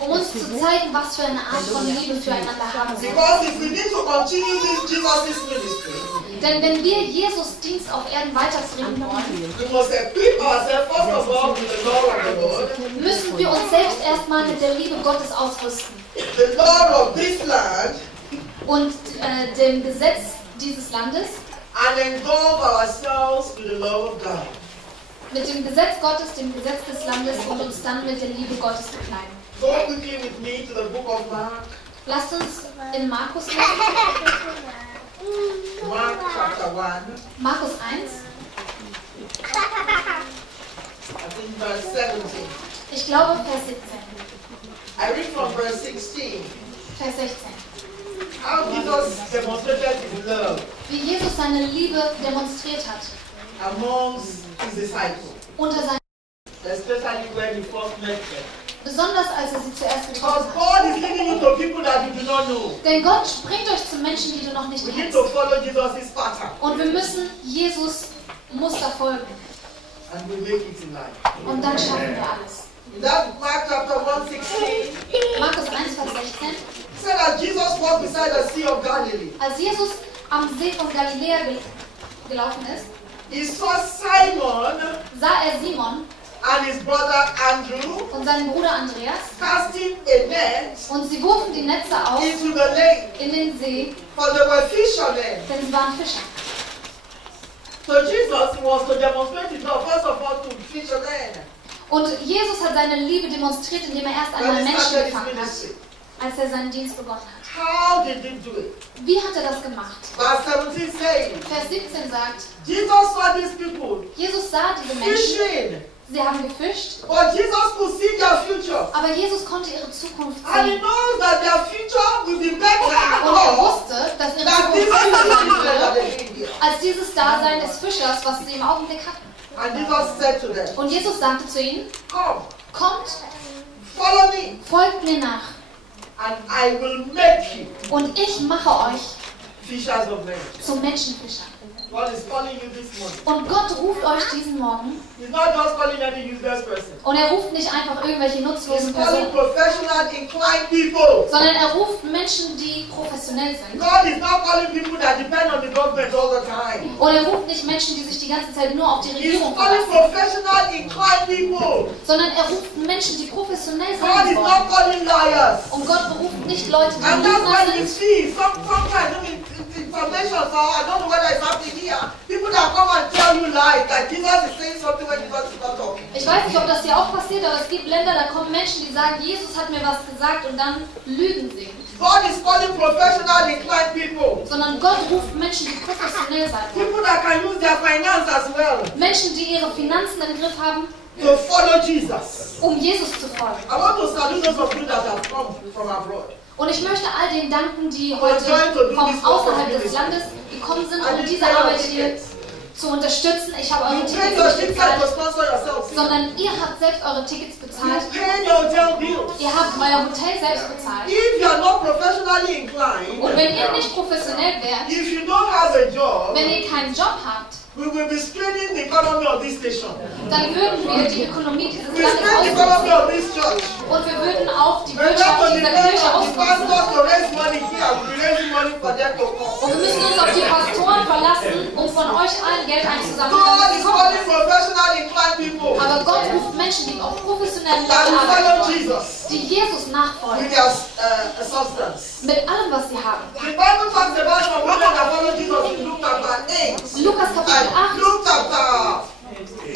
um uns zu zeigen, was für eine Art von Liebe füreinander haben wir. Because if we need to continue this Jesus' ministry, Denn wenn wir Jesus Dienst auf Erden weiterbringen wollen, we must equip ourselves first of all with the love of the Lord, müssen wir uns selbst erstmal mit der Liebe Gottes ausrüsten the love of this land, und dem Gesetz dieses Landes, and engulf ourselves with the love of God. mit dem Gesetz Gottes, dem Gesetz des Landes und uns dann mit der Liebe Gottes bekleiden. Go quickly with me to the book of Mark, Lasst uns in Markus lesen, Mark chapter 1, Markus 1, I think verse 17. ich glaube Vers 17, I read from verse 16. Vers 16. How Jesus demonstrated his love Wie Jesus seine Liebe demonstriert hat amongst his disciples, unter seinen, especially when he first met them. besonders als er sie zuerst Because getroffen hat. God is leading you to people that you do not know. Denn Gott bringt euch zu Menschen, die du noch nicht We need kennst. to follow Jesus' pattern Und wir müssen Jesus Muster folgen. and we make it in life. Und dann schaffen wir alles. In that Mark chapter 1, 16, Markus 1, Vers 16. it said that Jesus walked beside the Sea of Galilee. Als Jesus am See von Galiläa gelaufen ist, He saw Simon sah er Simon and his brother Andrew und seinen Bruder Andreas casting a net und sie warfen die Netze aus into the lake, in den See, for they were fishermen. denn sie waren Fischer. So Jesus was to demonstrate his love, first of all, to fishermen. Und Jesus hat seine Liebe demonstriert, indem er erst einmal When he Menschen started his gefangen hat, ministry. als er seinen Dienst begonnen hat. How did he do it? Wie hat er das gemacht? Verse 17 says, Vers 17 sagt, Jesus saw these people Jesus sah diese Menschen, fishing, sie haben gefischt, but Jesus could see their future. aber Jesus konnte ihre Zukunft And he sehen. knows that their future will be better Und er wusste, dass ihre than this Zukunft besser sein that würde, they live here. als dieses Dasein des Fischers, was sie im Augenblick hatten. And Jesus said to them, Und Jesus sagte zu ihnen, come, kommt, follow me, folgt mir nach and I will make you und ich mache euch fishers of men. zu Menschenfischern. God is calling you this morning. Und Gott ruft euch diesen Morgen He's not just calling any useless person. und er ruft nicht einfach irgendwelche nutzlosen He's calling Personen, professional, inclined people. sondern er ruft Menschen, die professionell sind. God is not calling people that depend on the government all the time. Und er ruft nicht Menschen, die sich die ganze Zeit nur auf die He's Regierung calling verlassen, professional, inclined people. sondern er ruft Menschen, die professionell God sein is wollen. not calling liars. Und Gott beruft nicht Leute, die And that's Lügner why you sind. see sometimes, I mean, information, so I don't know whether it's happening here. People that come and tell you lies, that Jesus is saying something when Jesus is not talking. Ich weiß nicht, ob das hier auch passiert, aber es gibt Länder, da kommen Menschen, die sagen, Jesus hat mir was gesagt und dann lügen sie. God is calling professional, inclined people. Sondern Gott ruft Menschen, die professionell sein wollen. People that can use their finance as well Menschen, die ihre Finanzen im Griff haben, to follow Jesus. um Jesus zu folgen. I want to salute those of you that have come from abroad. Und ich möchte all denen danken, die heute von außerhalb des Landes gekommen sind, um diese Arbeit hier zu unterstützen. Ich habe eure You pay Tickets your nicht ticket bezahlt, to sponsor yourself. sondern ihr habt selbst eure Tickets bezahlt. You pay your hotel bills. Ihr habt euer Hotel selbst bezahlt. If you are not professionally inclined, Und wenn ihr nicht professionell wärt, if you don't have a job, wenn ihr keinen Job habt, we will be straining the economy of this station. dann würden wir die Ökonomie dieses We Landes strain the economy ausnutzen. of this church. Und wir würden auch die We have Wirtschaft to dieser depend Kirche on the ausnutzen. pastors to raise money here. We'll be raising money for them to come. Und wir müssen uns auf die Pastoren verlassen, um von euch allen Geld einzusammeln. God damit is sie calling kommen. professionally inclined people Aber Gott ruft Menschen, die auf professionellen that Level will follow arbeiten, Jesus die Jesus with nachfolgen, their substance. mit allem, was sie haben. The Bible talks about some women that follow Jesus in Luke chapter 8. Lukas Kapitel 8. And Luke chapter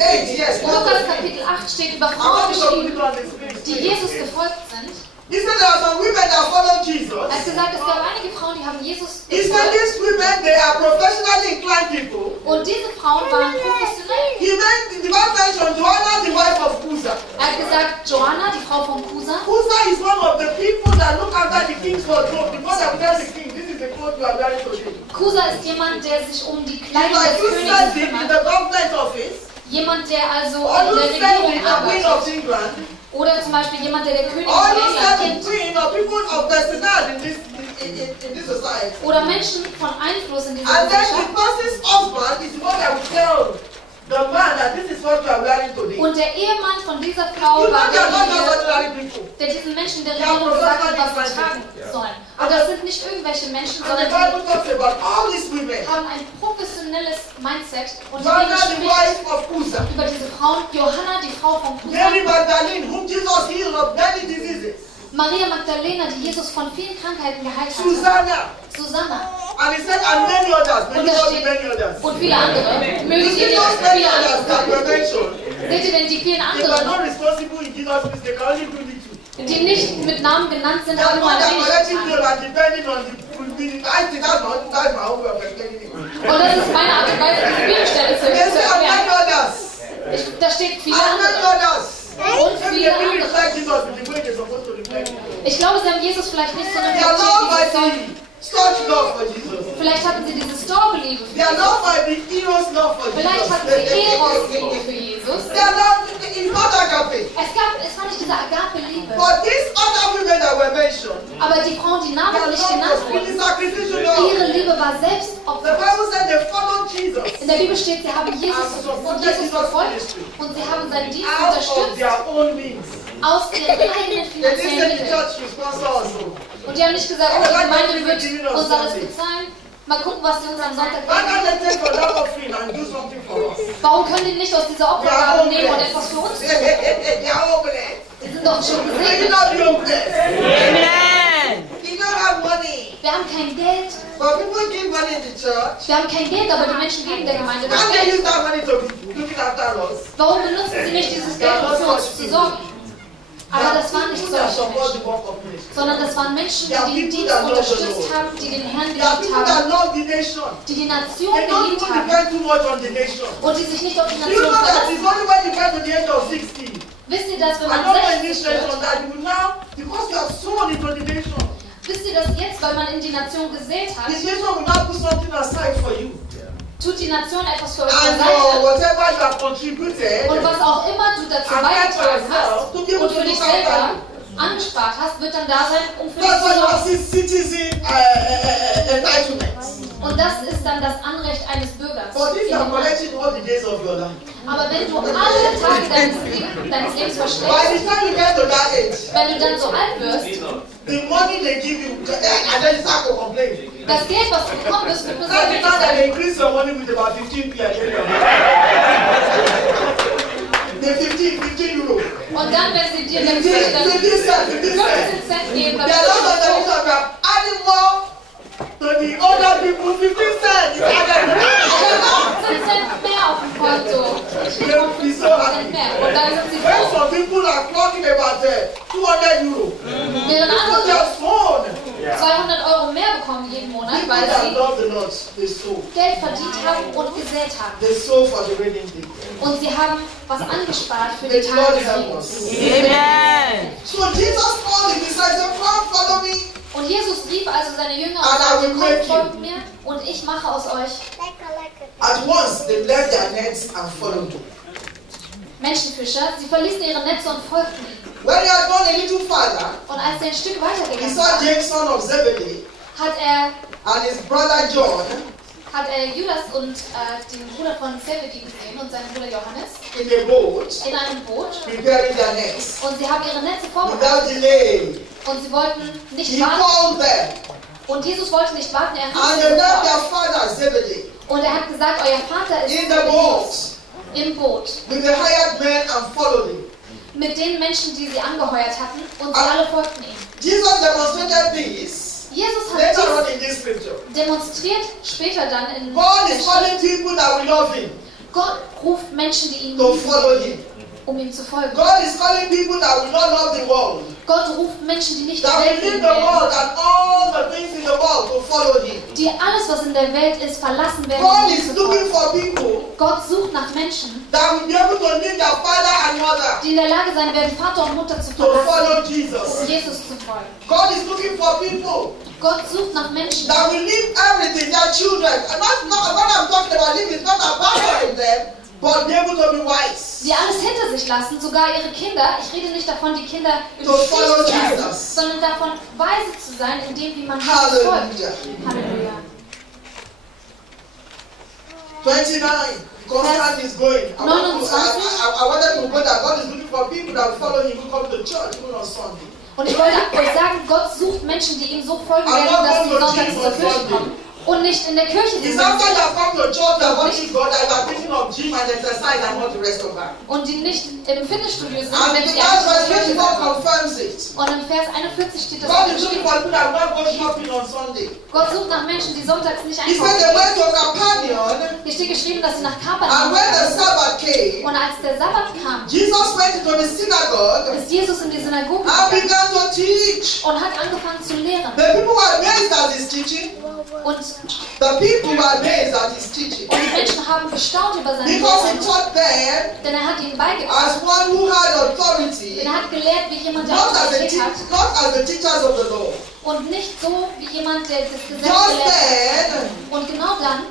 8, yes. Lukas Kapitel 8 steht über I Frauen want you to put it geschrieben, on the screen. die Jesus gefolgt sind. He said there are some women that follow Jesus. Er hat gesagt, es gab einige Frauen, die haben Jesus He said gefolgt. these women, they are professionally inclined people. Und diese Frauen waren professionell. The Bible mentioned Joanna, the wife of Cusa. Er hat gesagt, Joanna, die Frau von Cusa. Cusa is one of the people that look after the king's wardrobe. Before they tell the king, this is the clothes you are wearing today. Cusa ist jemand, der sich um die It's Kleidung like des you Königs said in kümmert. the government office. Jemand, der also Or in you der said Regierung in the Queen of arbeitet. England. Oder zum Beispiel jemand, der Königin Or von you England said the kennt. queen or people of personality in this society. Oder Menschen von Einfluss in dieser And then the Gesellschaft. person's husband is the one that will tell the man that this is what you are wearing today. Und der Ehemann von dieser Frau You know war they are not just derjenige, ordinary people. der diesen Menschen der Regierung gesagt hat, was sie tragen sollen. Und das sind nicht irgendwelche Menschen, And the sondern Bible talks about all these women. die haben ein professionelles Mindset. Und die Joanna, Bibel the spricht wife of Cusa. über diese Frauen. Johanna, die Frau von Mary Cusa. Magdalene, whom Jesus healed of many diseases. Maria Magdalena, die Jesus von vielen Krankheiten geheilt hatte. Susanna. Susanna. And he said, and many others. Und Many da more steht, many others. und viele andere. You Mögen see ihr those die many viele others that andere. were mentioned. Seht ihr denn die vielen They were not anderen, responsible in Jesus' place. They can only do little. die nicht mit Namen genannt sind, They aber are nur not ein that wenig collecting getan. gold and depending on the I think that's my own way of explaining it. Und das ist meine Art und Weise, diese Bibelstelle zu They say, and many erklären. others. Da steht viele And many andere. others. Und Maybe viele they didn't andere. reflect Jesus in the way they're supposed to reflect him. Ich glaube, sie haben Jesus vielleicht nicht so They are loved by reflektiert, wie sie the such love for Jesus. Vielleicht hatten sie diese Storge-Liebe für They are Jesus. loved by the hero's love for Vielleicht hatten sie Eros-Liebe Jesus. für Jesus. They are loved in not agape. Es war nicht diese Agape-Liebe. But these other women that were mentioned, Aber die Frauen, die their namentlich love genannt was really wurden, sacrificial love. ihre Liebe war The Selbstopfer. Bible said they followed Jesus In der Bibel steht, sie haben Jesus verfolgt und sie haben seinen Dienst out of unterstützt their own means. aus ihren eigenen They didn't finanziellen say the Mitteln. church should sponsor also. Und die haben nicht gesagt, oh, die Gemeinde wird uns alles bezahlen. Mal gucken, was sie uns am Sonntag Why geben. can't they take from that offering and do something for us? Warum können die nicht aus dieser We are Opfergabe nehmen und homeless. etwas für uns tun? They are homeless. Wir sind doch schon They do gesegnet. not be homeless. Amen. You don't have money. Wir haben kein Geld. But people give money in the church. Wir haben kein Geld, aber die Menschen geben der Gemeinde das Can't they use Geld. that money to be looking after us? Warum benutzen sie nicht dieses Geld, um für uns zu sorgen? Aber das waren nicht people that solche support Menschen, the work of ministry. sondern das waren Menschen, There are die den people Dienst that love the unterstützt Lord. haben, die den Herrn There are geliebt people that haben, love the nation. die die Nation They don't geliebt even haben depend too much on the nation. und die sich nicht auf die Do you Nation know that verlassen. it's only when you get to the age of 60? Wisst ihr, dass wenn I man know in this 60 wird, nation that you will now, because you have sown into the nation, wisst ihr, dass jetzt, weil man in die Nation gesät hat, the nation will now put something aside for you. tut die Nation etwas für euch And beiseite. whatever you have contributed, Und was auch immer du dazu and that beigetragen yourself, hast to be able und to für dich look after selber you. angespart hast, wird dann da sein, um für dich That's zu why you sorgen. have citizen entitlements. Und das ist dann das Anrecht eines Bürgers. But if in you are dem Land. collecting all the days of your life, Aber wenn du alle Tage deines Lebens by verschlägst, the time you get to that age, wenn du dann so alt wirst, the money they give you, and then you start to complain. das Geld, was du bekommen wirst, wird nur That's the sehr time that wenig they increase your money with about 15p at the end of the 15 euro. Und dann, wenn sie dir 15 dann 15 cents, 15 cents. 15 Cent geben, They dann are not on the bist list of them. Adding more to the other people, 15 cents is added. du 15 Cent mehr auf dem Konto. They will be so 15 happy. mehr. Und dann sind sie When froh. some people are clocking about 200 euro, Während because andere they have sown. 200 Euro mehr bekommen jeden Monat, People weil that sie love the Lord, they sow. Geld verdient haben und gesät haben. They sow for the rainy day. Und sie haben was angespart für May die the Lord Tage des help Lebens. us. Amen. So Jesus called his disciples, come follow me. Und Jesus rief also seine Jünger And I will und make sagte, you. kommt, folgt mir und ich mache aus euch At once they left their nets and followed him. Menschenfischer, sie verließen ihre Netze und folgten ihm. When he had gone a little farther, Und als er ein Stück he weitergegangen saw war, James, son of Zebedee, hat er and his brother John Judas und den Bruder von Zebedee gesehen und seinen Bruder Johannes in a boat, in einem Boot. preparing their nets. Und sie haben ihre Netze vorbereitet. Without delay, Und sie wollten he nicht warten. called them, Und Jesus wollte nicht warten, er and rief they sie left sofort. their father Zebedee Und er hat gesagt, euer Vater ist in the boat im Boot. with the hired men and followed him. Mit den Menschen, die sie angeheuert hatten. Und sie Ah. alle folgten ihm. Jesus demonstrated this Jesus hat later on dies in this scripture. demonstriert später dann in God der is Schrift. calling people that will love him Gott ruft Menschen, die ihn to lieben, follow him. um ihm zu folgen. God is calling people that will not love the world, Gott ruft Menschen, die nicht die that will Welt leave lieben the world werden, and all the things in the world to follow him. die alles, was in der Welt ist, verlassen werden, God um ihm is zu looking folgen. for people Gott sucht nach Menschen, that will be able to leave their father and mother die in der Lage sein werden, Vater und Mutter zu to verlassen, follow um Jesus. Jesus zu folgen. God is looking for people Gott sucht nach Menschen, that will leave everything, their children. And what I'm talking about leaving is not abandoning them, but be able to be wise. die alles hinter sich lassen, sogar ihre Kinder. Ich rede nicht davon, die Kinder im To Stich follow zu lassen, Jesus. sondern davon, weise zu sein, in dem, wie man Jesus folgt. Hallelujah. Halleluja. 29. Because time is going. I wanted to go that God is looking for people that will follow him who come to church even on Sunday. Und ich wollte euch sagen, Gott sucht Menschen, die ihm so folgen werden, dass sie sonntags zur Kirche kommen und nicht in der Kirche It's sind. after you have come to church that worship God that you are thinking of gym and exercise and not the rest of that. Und die nicht im Fitnessstudio sind, And wenn sie that's why eigentlich in der Kirche 24 sind. confirms it. Und im Vers 41 steht das God is looking geschrieben. for people that will not go shopping on Sunday. Gott sucht nach Menschen, die sonntags nicht He said einkaufen they gehen. went to Capernaum, Hier steht geschrieben, dass sie nach and Kapernaum when the kamen. Sabbath came, Und als der Sabbat kam, Jesus went into the synagogue ist Jesus in die Synagoge and gegangen began to teach. und hat angefangen zu lehren. The people were amazed at his teaching. Und The people were amazed at his teaching. die Menschen haben gestaunt über seine Because he Lehren, taught them denn er hat ihnen beigebracht. as one who had authority, Denn er hat gelehrt, wie jemand, der not as Autorität hat. not as the teachers of the law. Und nicht so wie jemand, der das Gesetz Just gelehrt hat. then, Und genau dann,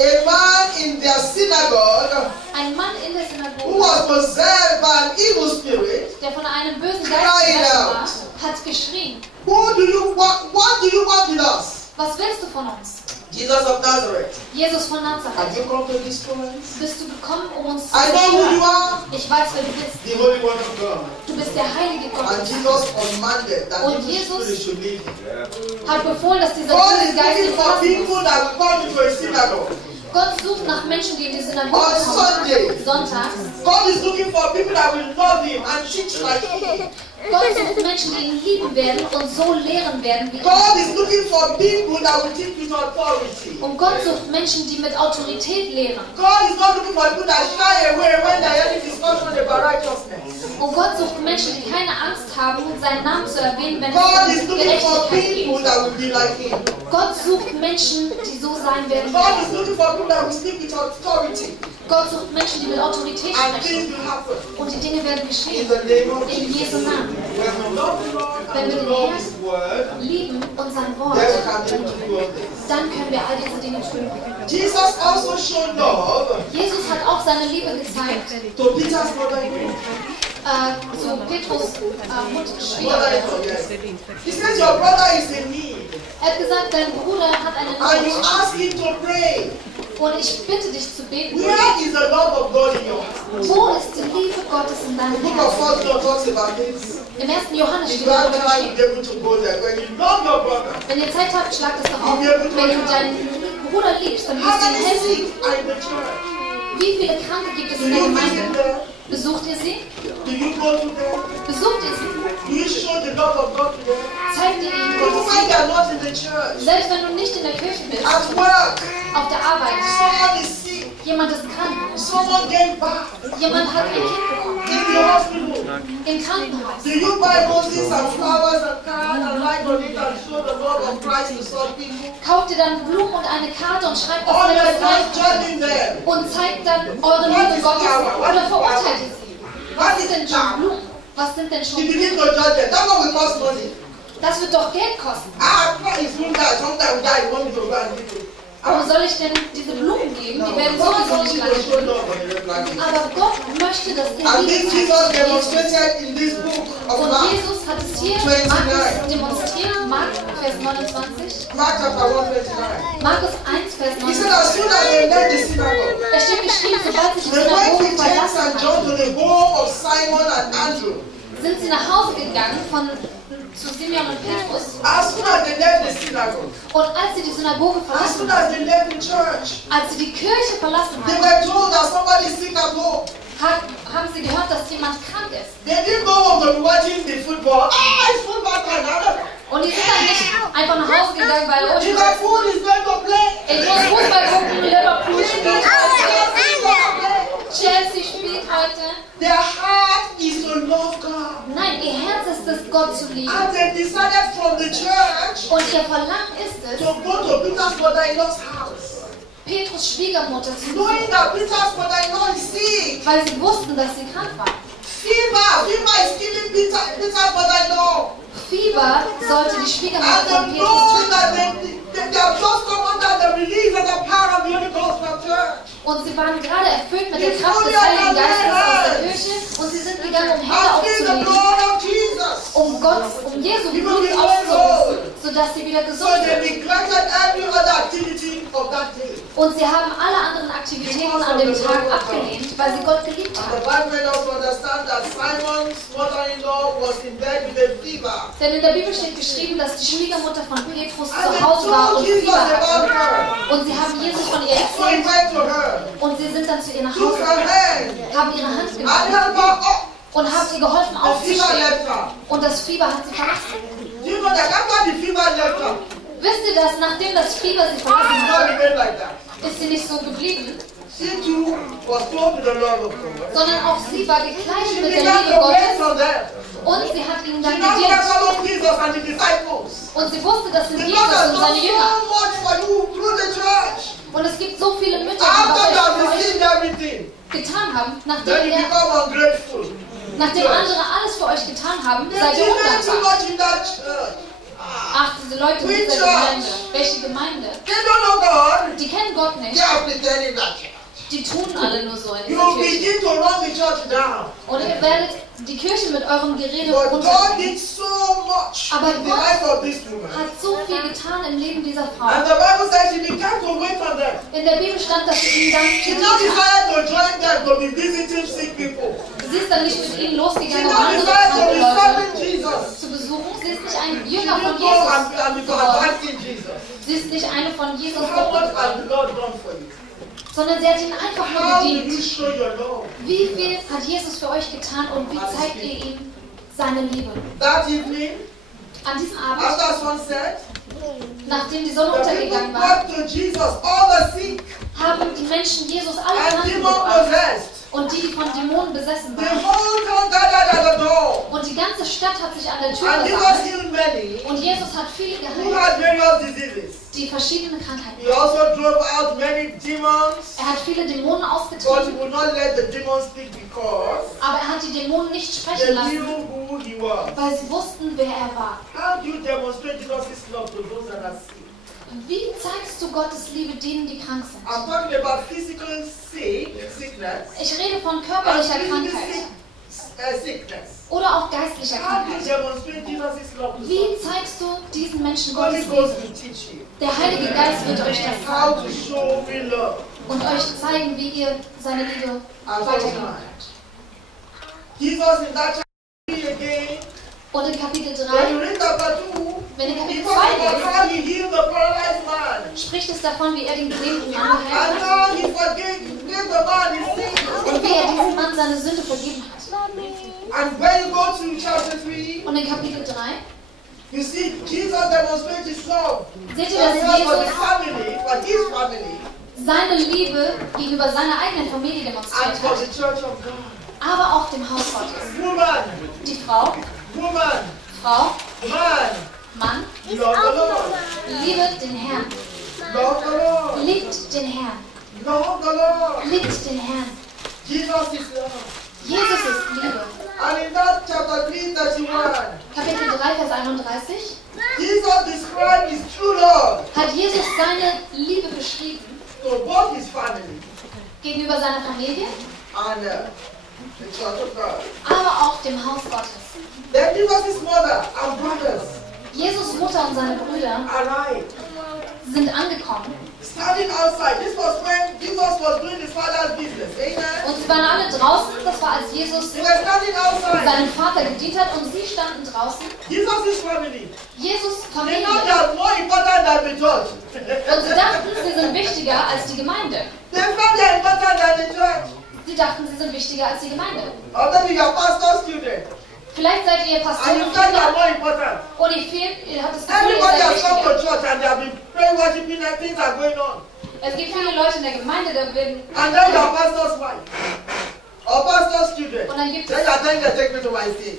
a man in their synagogue ein Mann in der who Synagoge, was possessed by an evil spirit, der von einem bösen cried Geist out. war, hat geschrien, what do you want with us? was willst du von uns? Jesus of Nazareth, Jesus von have Nazareth, you come to destroy us? bist du gekommen, um uns zu I know who you zerstören? are, Ich weiß, wer du bist. the Holy One of God. Du bist der Heilige And Gottes. Jesus commanded that Und the Jesus spirit should leave him. Hat befohlen, dass dieser God böse is Geist looking ihn for verlassen people muss. that will come into a synagogue. Gott sucht nach Menschen, die in die Synagoge On Sunday. kommen, sonntags. God is looking for people that will love him and teach like him. Gott sucht Menschen, die ihn lieben werden und so lehren werden wie God er. is looking for people that will teach with authority. Und Gott sucht Menschen, die mit Autorität lehren. God is not looking for people that shy away when there is any discussion about righteousness. Und Gott sucht Menschen, die keine Angst haben, seinen Namen zu erwähnen, wenn God es is um looking for Gerechtigkeit people geht. that will be like him. Gott sucht Menschen, die so sein werden. God wie is er. looking for people that will speak with authority. Gott sucht Menschen, die mit Autorität And sprechen. things will happen. Und die Dinge werden In geschehen. the name of In Jesu Jesus. Namen. When we love the Lord Wenn and wir we den love Herrn his word, lieben und sein Wort, then we can be able to do all this. dann können wir all diese Dinge tun. Jesus also showed love Jesus hat auch seine Liebe gezeigt to Peter's mother-in-law. zu Petrus Mother-in-law, Schwiegermutter. yes. He says your brother is in need, Er hat gesagt, dein Bruder hat eine and you Not ask him to pray. und ich bitte dich zu beten. Where is the love of God in your heart? Wo ist die Liebe Gottes in The deinem book of Herzen? 1 John talks about this. Im 1. Johannes If steht you have darüber time, geschrieben. you'll be able to go there. When you love your brother, Wenn ihr Zeit habt, schlagt es doch auf. Wenn du deinen Bruder liebst, dann wirst how du ihm many helfen. sick are in the church? Wie viele Kranke gibt es Do in der you Gemeinde? visit them? Besucht ihr sie? Do you go to them? Besucht ihr sie? Do you show the love of God to them? Zeigt ihr ihnen Even Gottes when they Liebe? are not in the church, Selbst wenn du nicht in der Kirche bist, at work, auf der Arbeit, someone is sick, jemand ist krank, someone gave birth jemand hat ein Kind bekommen, in the hospital. im Krankenhaus. Do you buy roses and flowers and cards and write on it and show the love of Christ to some people? Kauft ihr dann Blumen und eine Karte und schreibt das Or Liebe you're rein just judging them? und zeigt dann eure Liebe Gottes oder verurteilt ihr sie? Was ist denn schon Blumen? Was sind denn You schon begin Blumen? to judge them. That one will cost money. Das wird doch Geld kosten. Ah, it's one guy. Sometimes we die. You want me to go and give you. Warum soll ich denn diese Blumen geben? Die werden God sowieso wants nicht you lange to show stehen. love on the regular basis. Aber Gott möchte, dass wir And this Liebe Jesus zeigen. demonstrated in this book of Und Mark. Jesus hat es hier 29. Markus demonstriert, Mark Vers 29, Mark chapter 129. Markus 1, Vers He said, as soon 29. as they left the synagogue, Da steht geschrieben, sobald sie die they went Synagoge with James verlassen and John hatten, to the home of Simon and Andrew. sind sie nach Hause gegangen zu Simeon und Petrus. As soon as they left the synagogue, Und als sie die Synagoge as verlassen soon hatten, as they left the church, als sie die Kirche verlassen they hatten, were told that somebody is sick at home. haben sie gehört, dass jemand krank ist. They didn't go home to be watching the football. Ah, it's football time. Und die sind dann nicht einfach nach Hause gegangen, weil oh, Liverpool is going to play. ich muss Fußball gucken, Liverpool spielt heute, Chelsea Chelsea spielt heute. Their heart is to love God. Nein, ihr Herz ist es, Gott zu lieben. And they decided from the church Und ihr Verlangen ist es, to go to Peter's mother-in-law's house. Petrus Schwiegermutter zu Knowing besuchen, that Peter's mother-in-law is sick. weil sie wussten, dass sie krank war. Fever is killing Peter's mother-in-law. Fieber sollte die And Schwiegermutter von they Petrus know töten. that they have just come under the release of the power of the Holy Ghost from church. Und sie waren gerade erfüllt mit der Kraft des Heiligen Geistes aus der Kirche und sie sind gegangen, um Hände And in the aufzulegen, blood of Jesus. um Jesu Blut auszugießen, sodass sie wieder So gesund they sind. neglected every other activity of that day. Und sie haben alle anderen Aktivitäten an dem Tag abgelehnt, weil sie Gott geliebt And the haben. Bible made us understand that Simon's mother-in-law was in bed with a fever. Denn in der Bibel steht geschrieben, dass die Schwiegermutter von Petrus And they zu Hause war told und Jesus Fieber about hatte. her. Und sie haben Jesus von ihr So he erzählt went to her, und sie sind dann zu ihr nach took Hause her hand, gegangen, haben ihre Hand and genommen helped her up. und haben ihr geholfen The fever aufzustehen. left her. Und das Fieber hat sie verlassen. Do you know that after the fever left her, Wisst ihr, dass nachdem das Fieber sie she verlassen did not hatte, remain like that. ist sie nicht so geblieben, She too was close to the Lord of God. sondern auch sie war gekleidet She mit der began Liebe to learn Gottes from them. und sie hat ihnen She dann now gedient. follow Jesus and the disciples. Und sie wusste, das sind The Jesus Lord has und done seine Jünger. so much for you through the church. Und es gibt so viele Mütter, die After you have was für euch received everything, getan haben, then you become ungrateful. nachdem andere alles für euch getan haben, The seid ihr children too undankbar. much in that church. Ach, diese Leute in dieser Gemeinde. Welche Gemeinde? They don't know God. Die kennen Gott They nicht. are pretending that church. Die tun alle nur so in You dieser will Kirche. begin to run the church down. Und ihr werdet die Kirche mit eurem Gerede But God runtergehen. did so much Aber in the Gott life of this woman. Hat so viel getan im Leben dieser And Frau. the Bible says she began to wait on them. In der Bibel stand, dass sie ihn dann She now gedient hat. decided to join them to be visiting sick people. Sie ist dann nicht mit ihnen She losgegangen, um now andere decided to kranke be Leute serving Jesus. zu besuchen. Sie ist nicht ein She Jünger von didn't go and Jesus be geworden. advancing Jesus. Sie ist nicht eine von Jesus How much geworden, has the Lord done for you? sondern sie hat ihn einfach nur How did you gedient. show your love? Wie viel hat Jesus für euch getan und wie zeigt ihr ihm seine Liebe? That evening, An diesem Abend, after sunset, nachdem die Sonne the people untergegangen war, brought to Jesus all the sick haben die Menschen Jesus alle and Kranken demon gebracht possessed. und die von Dämonen besessen The waren. whole town gathered at the door. Und die ganze Stadt hat sich an der Tür And Jesus versammelt. healed many Und Jesus hat viele who geheilt, had various diseases. die verschiedene Krankheiten. He also drove out many demons, Er hat viele Dämonen but he ausgetrieben, would not let the demons speak because aber er hat die Dämonen nicht they sprechen lassen, knew who he was. weil sie wussten, wer er war. How do you demonstrate Jesus' love to those that are sick? Wie zeigst du Gottes Liebe denen, die krank sind? I'm talking about physical sickness Ich rede von and körperlicher physical Krankheit sickness. oder auch geistlicher How do you Krankheit. demonstrate Jesus' love to Wie someone? zeigst du diesen Menschen Holy Gottes Ghost Liebe? will teach you Der Heilige Geist wird euch das how sagen to show real love. und euch zeigen, wie ihr seine Liebe weitergeben könnt. Jesus in that chapter 3 again, Und in Kapitel when you 3, read chapter 2, wenn ihr he Kapitel talks 2 about lest, how he healed the paralyzed man. spricht es davon, wie er den gelähmten Mann And geheilt hat now he gave the man his sin. und wie er diesem Mann seine Sünde vergeben hat. And when you go to chapter 3, Und in Kapitel 3 you see Jesus demonstrates his love. seht ihr, That he dass has for the Jesus family, for his family, seine Liebe gegenüber seiner eigenen Familie and demonstriert for hat, the church of God. aber auch dem Haus Gottes. Woman, Die Frau, woman, Mann, love the Lord. liebe den Herrn, Love the Lord. liebt den Herrn, Love the Lord. liebt den Herrn. Jesus is love. Jesus ist Liebe. And in that chapter 3:31, Kapitel 3, Vers 31, Jesus described his true love hat Jesus seine Liebe beschrieben to both his family gegenüber seiner Familie, and the church of God. aber auch dem Haus Gottes. Then Jesus' mother and brothers Jesus' Mutter und seine Brüder arrived, sind angekommen standing outside. This was when Jesus was doing his father's business. Amen. und sie waren alle draußen. Das war, als Jesus They were standing outside. seinem Vater gedient hat und sie standen draußen. Jesus' family. Jesus' They Familie. know they are more important than the church. Und sie dachten, sie sind wichtiger als die Gemeinde. They felt they are important than the church. Sie dachten, sie sind wichtiger als die Gemeinde. Or maybe you are pastor's children. Vielleicht seid ihr And Pastoren you und felt you are Kinder more important. und ihr habt das Gefühl, ihr Everybody seid has come to wichtiger. church and they have been praying, worshiping, and things are going on. Es gibt viele Leute in der Gemeinde, da werden, And then you are pastor's wife. Or pastor's children. und dann gibt Then es, you are telling them, take me to my seat.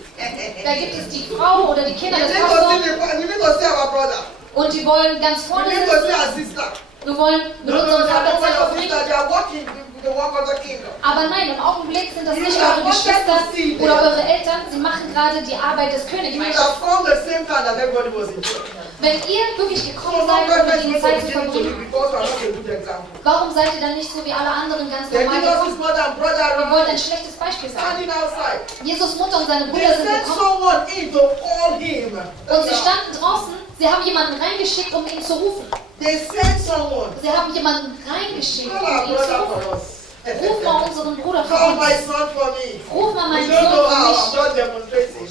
da gibt es die Frau oder die Kinder You des need to Pastors see you need to see our brother. und die wollen ganz You vorne need to see sitzen. our sister. Wir wollen mit No, unserem they are Vater not Zeit your verbringen. sister. They are working the work of the kingdom. Aber nein, im Augenblick sind das nicht eure Geschwister oder eure Eltern. Sie machen gerade die Arbeit des You would Königreichs. have come the same time that everybody was in church. Wenn ihr wirklich So gekommen not seid, um mit perfect ihnen way Zeit to zu begin to verbringen, live because we are not a good example. warum seid ihr dann nicht so wie alle anderen ganz Then normal Jesus' gekommen? mother and brother Ihr wollt ein arrived, schlechtes Beispiel sein. standing outside. Jesus' Mutter und seine They Brüder sind sent gekommen someone in to call him. und sie standen draußen. Sie haben jemanden reingeschickt, um ihn zu rufen. They sent someone. Sie haben jemanden reingeschickt, Call um our ihn zu brother rufen. for us. Ruf mal unseren Bruder Call für my uns. son for me. Ruf mal We meinen don't Sohn know für how. I'm mich. not demonstrating.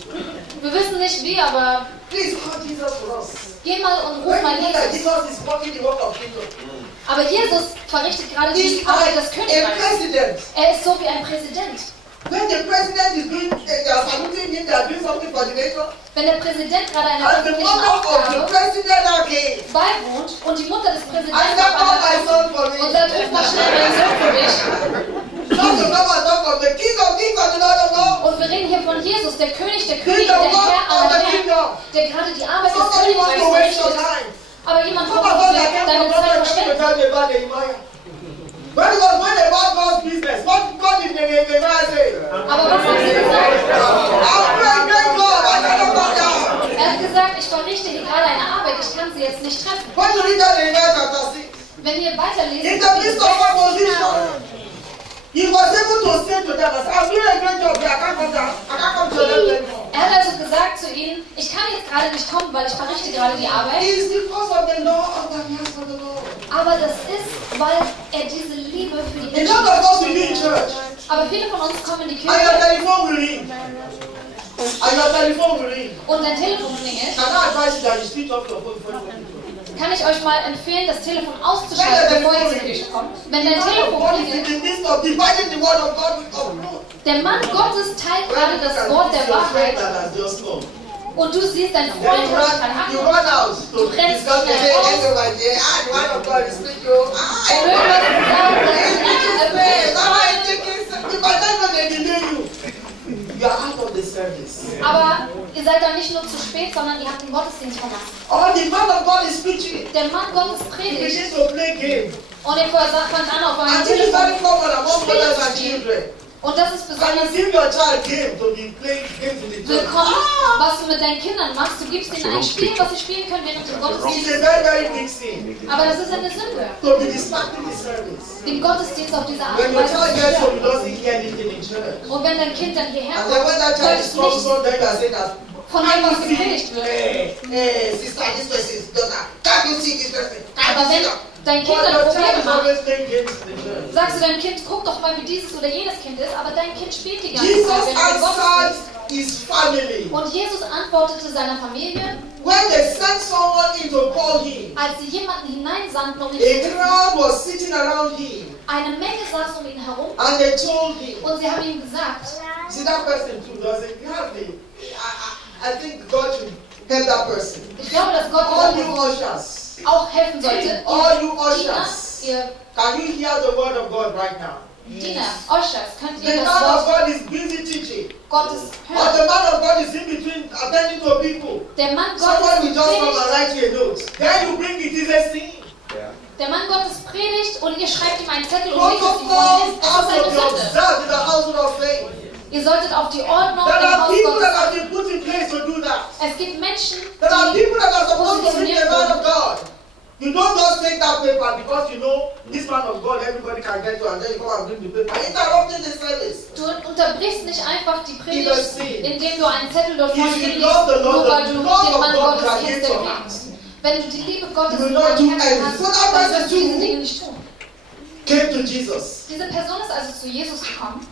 Wir wissen nicht wie, aber Please call Jesus for us. geh mal und ruf When mal you know that Jesus. Jesus is working the work of kingdom. Aber Jesus verrichtet gerade He's die Arbeit des like a Königreichs. president. Er ist so wie ein Präsident. When the president is doing, they are saluting him, they are doing something for the nation. Wenn der Präsident gerade einer And the öffentlichen mother of the Aufgabe president now came. beiwohnt und die Mutter des I Präsidenten said, call auf my einmal son for kommt und me. sagt, ruf mal schnell meinen Sohn für mich. Not to come and talk of the king of kings and the Lord of lords. Und wir reden hier von Jesus, der König der He's Könige, the der work Herr of aller the Herren, kingdom. der gerade die Arbeit des Somebody wants to Königreichs waste your verrichtet. time. Aber jemand Some kommt of und us are will here deine from Zeit God to verschwenden. tell you about Nehemiah. When it was when about God's business, what God did Nehemiah say? Aber was hat sie gesagt? I'm praying, thank God, I cannot come down. Er hat gesagt, ich verrichte hier gerade eine Arbeit, ich kann sie jetzt nicht treffen. When you read that Nehemiah chapter 6, Wenn ihr weiterlesen, in the midst of opposition, he was able to say to them, I'm doing a great job here, I can't come down, I can't come to them anymore. er hat also gesagt zu ihnen, ich kann jetzt gerade nicht kommen, weil ich verrichte gerade die Arbeit. It is because of the law of the house of the Lord. Aber das ist, weil er diese Liebe für die A Menschen lot of us will be in church, Aber viele von uns kommen in die and your Kirche telephone will ring. And your telephone will ring. und dein Telefon klingelt. Can I advise you that you switch off your phone before you go to church? Kann ich euch mal empfehlen, das Telefon auszuschalten, bevor ihr zur Kirche kommt. Wenn dein Telefon God is in klingelt, the midst of dividing the word of God with truth. der Mann Gottes teilt gerade das Wort der Wahrheit und du siehst deinen Then Freund you und kann run out to rennst discuss the schnell day, raus. everybody, the word of God is speaking. Ah, Und irgendwas zu sagen, das ist nicht Hey, erfüllt. somebody thinking, by the time they delay you, you are out of the service. Aber ihr seid dann nicht nur zu spät, sondern ihr habt den Gottesdienst verlassen. Or the man of God is preaching. Der Mann Gottes He predigt begins to play game. und er fängt an auf einem And this is very Telefon. common among mothers and children. Und das ist And besonders you give your child game to be playing games in the church. willkommen, was du mit deinen Kindern machst. Du gibst ihnen ein Spiel, was sie spielen können während dem It's Gottesdienst. a very, very big sin Aber das ist eine Sünde, to be distracting the service. den Gottesdienst auf diese Art When und your Weise child zu gets stören. home, he doesn't hear anything in church. Und wenn dein Kind dann hierher And then when that kommt, child is solltest du nicht troublesome, then you are saying that, von dem, was gepredigt wird. hey, sister, this person is daughter. Can't you see this person? Can't Aber you wenn see that? dein Kind But dann your child Probleme is macht, always playing games in the church. sagst du deinem Kind, guck doch mal, wie dieses oder jenes Kind ist, aber dein Kind spielt die ganze Jesus Zeit während dem answered Gottesdienst. his family Und Jesus antwortete seiner Familie, when they sent someone in to call him. als sie jemanden hineinsandten, um ihn A zu rufen. crowd was sitting around him, Eine Menge saß um ihn herum and they told him, und sie haben ihm gesagt, see that person too doesn't hardly. I think God should help that person. ich glaube, dass Gott All dieser you Person ushers, auch helfen sollte. all you Ihr Diener, ushers, ihr can you hear the word of God right now? Diener, Ushers, könnt The ihr das man of Wort God is busy teaching, Gottes or hören? the man of God is in between attending to people. Der Mann Someone will Gottes just come and predigt, write you a note. Then you bring it, is a sin. der Mann Gottes predigt und ihr schreibt ihm einen Zettel und legt es ihm vor. Protocols Das ist have to eine be Sünde. observed in the household of faith. Ihr solltet auf die Ordnung There im are Haus people Gottes that have achten. been put in place to do that. Es gibt Menschen, There are die people that are supposed to read the positioniert word of wurden. God. You don't just take that paper because you know this man of God everybody can get to, and then you come and bring the paper, interrupting the service. Du unterbrichst nicht einfach die Predigt, Übersehen. indem du einen Zettel dort vor If dir you liest, love the nur Lord, weil the du love den of Mann God Gottes can kennst, get der your predigt. heart. Wenn du die Liebe Gottes You in will not do deinem Herzen anything. hast, So that dann person wirst du diese too Dinge nicht tun. came to Jesus. Diese Person ist also zu Jesus gekommen.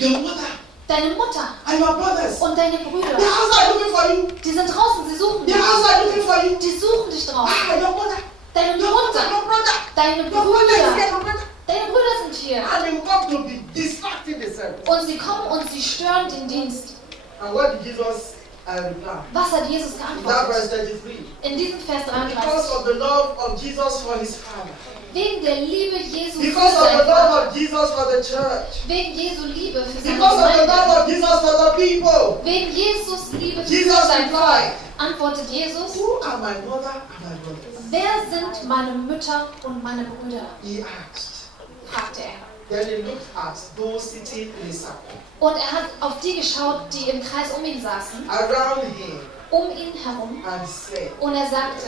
Your mother Deine Mutter and your brothers. und deine They Brüder, are outside looking for you. die sind draußen, sie suchen They dich. are outside looking for you. Die suchen dich draußen. Ah, your mother, Deine your mother, Mutter, your brother. deine Your brother is here, Brüder, your brother. deine Brüder sind hier. And they will come to be distracting the service. Und sie kommen und sie stören den Dienst. And what did Jesus reply? Was hat Jesus In that geantwortet? verse 33. In diesem Vers Because 33. of the love of Jesus for his Father. Wegen der Liebe Jesu für Because of the seinen love Vater. of Jesus for the church. Wegen Jesu Liebe für seine Because of the Gemeinde. love of Jesus for the people. Wegen Jesus Liebe für Jesus sein Volk. replied, Antwortet Jesus, who are my mother and my brothers? wer sind meine Mütter und meine Brüder? He asked. Fragte er. Then he looked at those sitting in a circle Und er hat auf die geschaut, die im Kreis um ihn saßen, around him um ihn herum. and said, Und er sagte,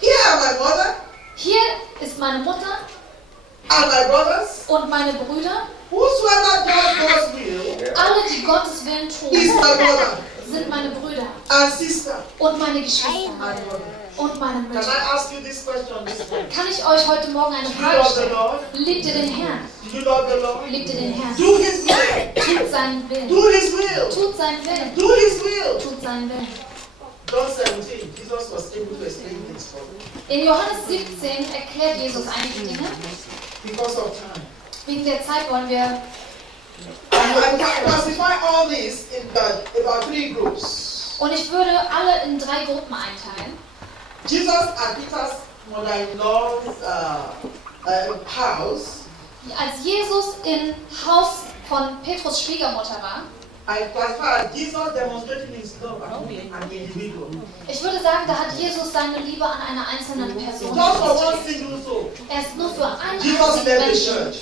here are my mother hier ist meine Mutter and my brothers. und meine Brüder. Whosoever does God's will Alle, die Gottes Willen is tun, my brother sind meine Brüder and sister und meine Geschwister and mother. und meine Can Mütter. I ask you this question this morning? Kann ich euch heute Morgen eine Do you Frage love the stellen? Lord? Liebt ihr den Herrn? Do you love the Lord? Liebt ihr den Herrn? Do his will. Tut seinen Willen. Do his will. Tut seinen Willen. Do his will. Tut seinen Willen. John 17, Jesus was able to explain things for me In Johannes 17 erklärt Jesus einige Dinge. because of time. Wegen der Zeit wollen wir I can classify all this in about 3 groups. und ich würde alle in 3 Gruppen einteilen. Jesus at Peter's mother-in-law's house, Als Jesus im Haus von Petrus Schwiegermutter war, I classify as Jesus demonstrating his love at an individual. ich würde sagen, da hat Jesus seine Liebe an einer einzelnen Person Just for one gezeigt. single soul. Er ist nur für einen Jesus einzigen left the Menschen, church.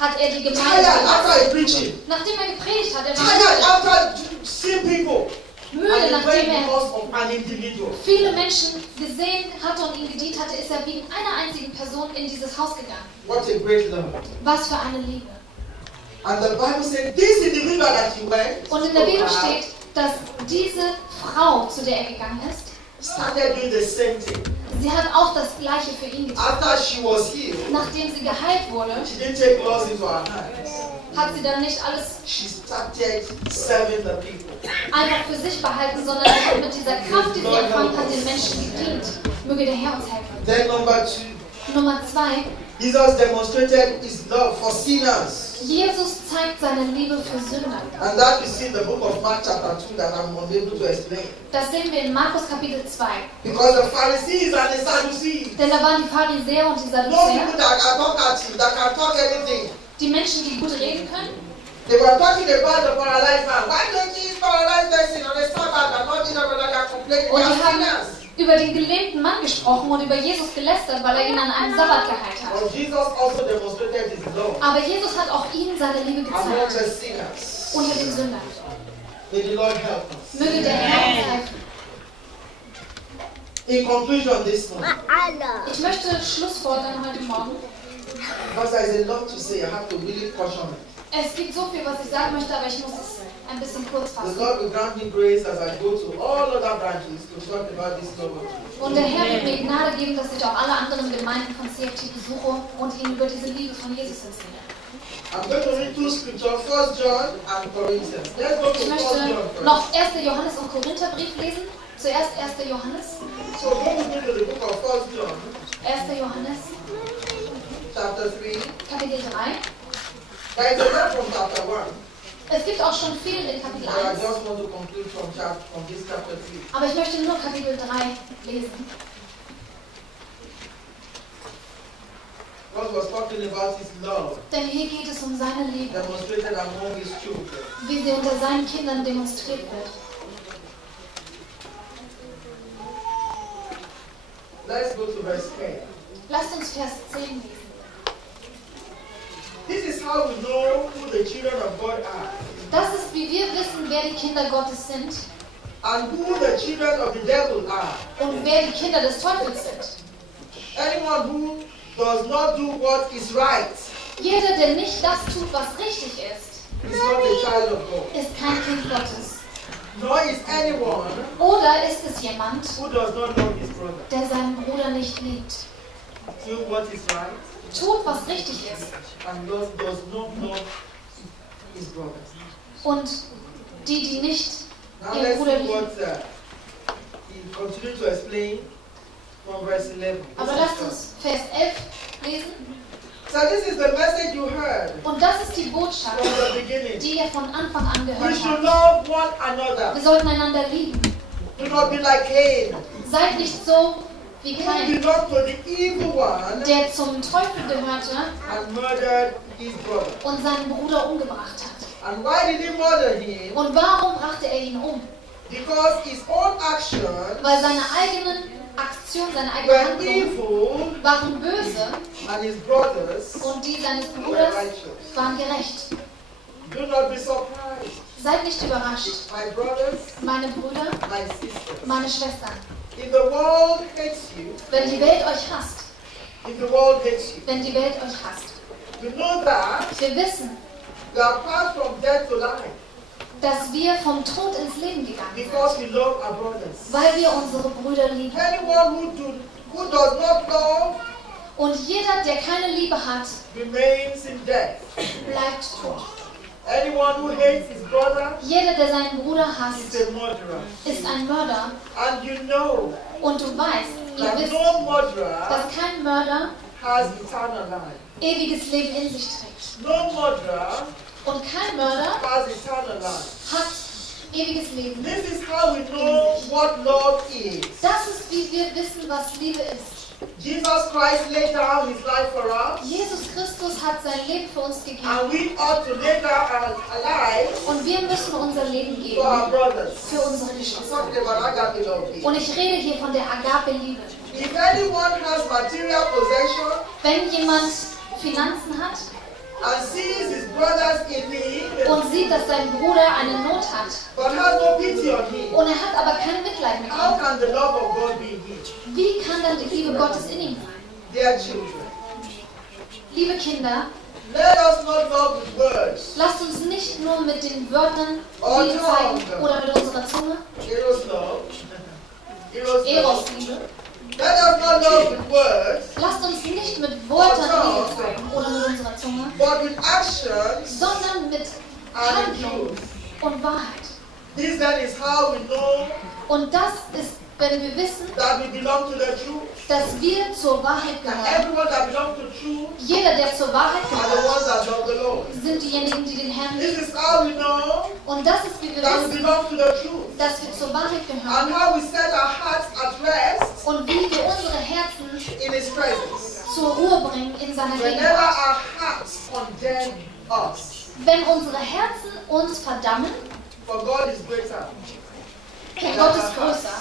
hat er die Gemeinde Tired after verlassen. he preaching. Nachdem er gepredigt hat, er Tired war after seeing people. müde, And he nachdem went er because of an individual. viele Menschen gesehen hatte und ihm gedient hatte, ist er wegen einer einzigen Person in dieses Haus gegangen. What a great love. Was für eine Liebe. And the Bible said this individual that he went Und in der Bibel steht, dass diese Frau, zu der er gegangen ist, started doing the same thing. sie hat auch das Gleiche für ihn getan. After she was healed, Nachdem sie geheilt wurde, she didn't take laws into her hands. hat sie dann nicht alles She started serving the people. einfach für sich behalten, sondern sie hat mit dieser Kraft, die sie empfangen hat, den Menschen gedient. Möge der Herr uns helfen. Then number 2, Nummer 2, Jesus demonstrated his love for sinners. Jesus zeigt seine Liebe für Sünder. And that we see in the book of Mark chapter 2 that I'm unable to explain. Das sehen wir in Markus Kapitel 2. Because the Pharisees and the Sadducees, Denn da waren die Pharisäer und die those people Sadduzäer, that are talkative, that can talk anything. die Menschen, die gut reden können. They were talking about the paralyzed man. Why don't you eat paralyzed person on the Sabbath and not eat another that complaining Und about die haben sinners? über den gelähmten Mann gesprochen und über Jesus gelästert, weil er ihn an einem Sabbat geheilt hat. But Jesus also demonstrated his love Aber Jesus hat auch ihnen seine Liebe among gezeigt the sinners. unter den Sündern. May the Lord help us. Möge der Herr uns helfen. In conclusion this morning, Ich möchte Schlussfolgern heute Morgen. because there is a lot to say, I have to really caution it. Es gibt so viel, was ich sagen möchte, aber ich muss es ein bisschen kurz The fassen. Lord will grant me grace as I go to all other branches to talk about this love of Jesus. Und der Herr wird mir Gnade geben, dass ich auch alle anderen Gemeinden von CFT besuche und ihnen über diese Liebe von Jesus erzähle. I'm going to read 2 scriptures, 1 John and Corinthians. Let's go to 1 Ich möchte John first. noch 1. Johannes und Korintherbrief lesen. Zuerst 1. Johannes. So go with me to the book of 1 John, 1. Johannes, chapter 3. Kapitel 3. There is a lot from chapter 1. Es gibt auch schon viel in Kapitel But I 1, just want to conclude from this chapter 3. aber ich möchte nur Kapitel 3 lesen. God was talking about his love Denn hier geht es um seine Liebe, demonstrated among his children. wie sie unter seinen Kindern demonstriert wird. Let's go to verse 10. Lasst uns Vers 10 lesen. This is how we know who the children of God are. Das ist, wie wir wissen, wer die Kinder Gottes sind and who the children of the devil are. und wer die Kinder des Teufels sind. Anyone who does not do what is right Jeder, der nicht das tut, was richtig ist, is not a child of God. ist kein Kind Gottes. Nor is anyone Oder ist es jemand, who does not love his brother. der seinen Bruder nicht liebt, Do what is right tut, was richtig ist and does not love his brother. und die nicht Now ihren let's Bruder see lieben. what he continued to explain from verse 11. Aber lasst uns Vers 11 lesen. So this is the message you heard Und das ist die Botschaft, from the beginning. die ihr von Anfang an We gehört should habt. love one another. Wir sollten einander lieben. Do not be like Cain, Seid nicht so wie who Kain, belonged to the evil one der zum Teufel gehörte and murdered his brother. und seinen Bruder umgebracht hat. And why did he murder him? Und warum brachte er ihn um? Because his own actions Weil seine eigenen Aktionen, seine eigenen were Handlungen evil waren böse and his brothers und die seines were Bruders righteous. waren gerecht. Do not be surprised, Seid nicht überrascht, my brothers, meine Brüder, my sisters. meine Schwestern, If the world hates you, wenn die Welt euch hasst, if the world hates you, wenn die Welt euch hasst. you know that Wir wissen, we are passed from death to life dass wir vom Tod ins Leben gegangen sind, because we love our brothers. weil wir unsere Brüder lieben. Anyone who does not love Und jeder, der keine Liebe hat, remains in death. bleibt tot. Anyone who hates his brother Jeder, der seinen Bruder is hasst, a murderer. ist ein Mörder. And you know Und du weißt, ihr that wisst, no murderer dass kein Mörder has eternal life. ewiges Leben in sich trägt. No murderer Und kein Mörder has eternal life. hat ewiges Leben. This is how we know what love is. Das ist, wie wir wissen, was Liebe ist. Jesus Christ laid down his life for us, Jesus Christus hat sein Leben für uns gegeben. and we ought to lay down our lives Und wir müssen unser Leben for our geben brothers. für unsere I'm Geschwister. talking about agape love here. Und ich rede hier von der Agape-Liebe. If anyone has material possession Wenn jemand Finanzen hat and sees his brothers in need, und sieht, dass sein Bruder eine Not hat but has no pity on him, und er hat aber kein Mitleid mit how ihm, can the love of God be in him? wie kann dann die Liebe Gottes in ihm sein? Dear children, Liebe Kinder, let us not love with words, lasst uns nicht nur mit den Wörtern Liebe zeigen oder mit unserer Zunge, eros love, eros love. Eros-Liebe. Let us not love with words, Lasst uns nicht mit Worten Liebe zeigen oder mit unserer Zunge, but with actions sondern mit and Handlung truth. und Wahrheit. This then is how we know Und das ist, wenn wir wissen, that we belong to the truth. dass wir zur Wahrheit And gehören. everyone that belongs to truth Jeder, der zur Wahrheit are the gehört, ones that love the Lord. sind diejenigen, die den Herrn lieben. This is how we know Und das ist, wie wir that we wissen, belong to the truth. dass wir zur Wahrheit gehören. And how we set our hearts at rest Und wie wir unsere Herzen in His presence. zur Ruhe bringen in seiner Whenever Gegenwart. our hearts condemn us, Wenn unsere Herzen uns verdammen, for God is greater denn Gott ist größer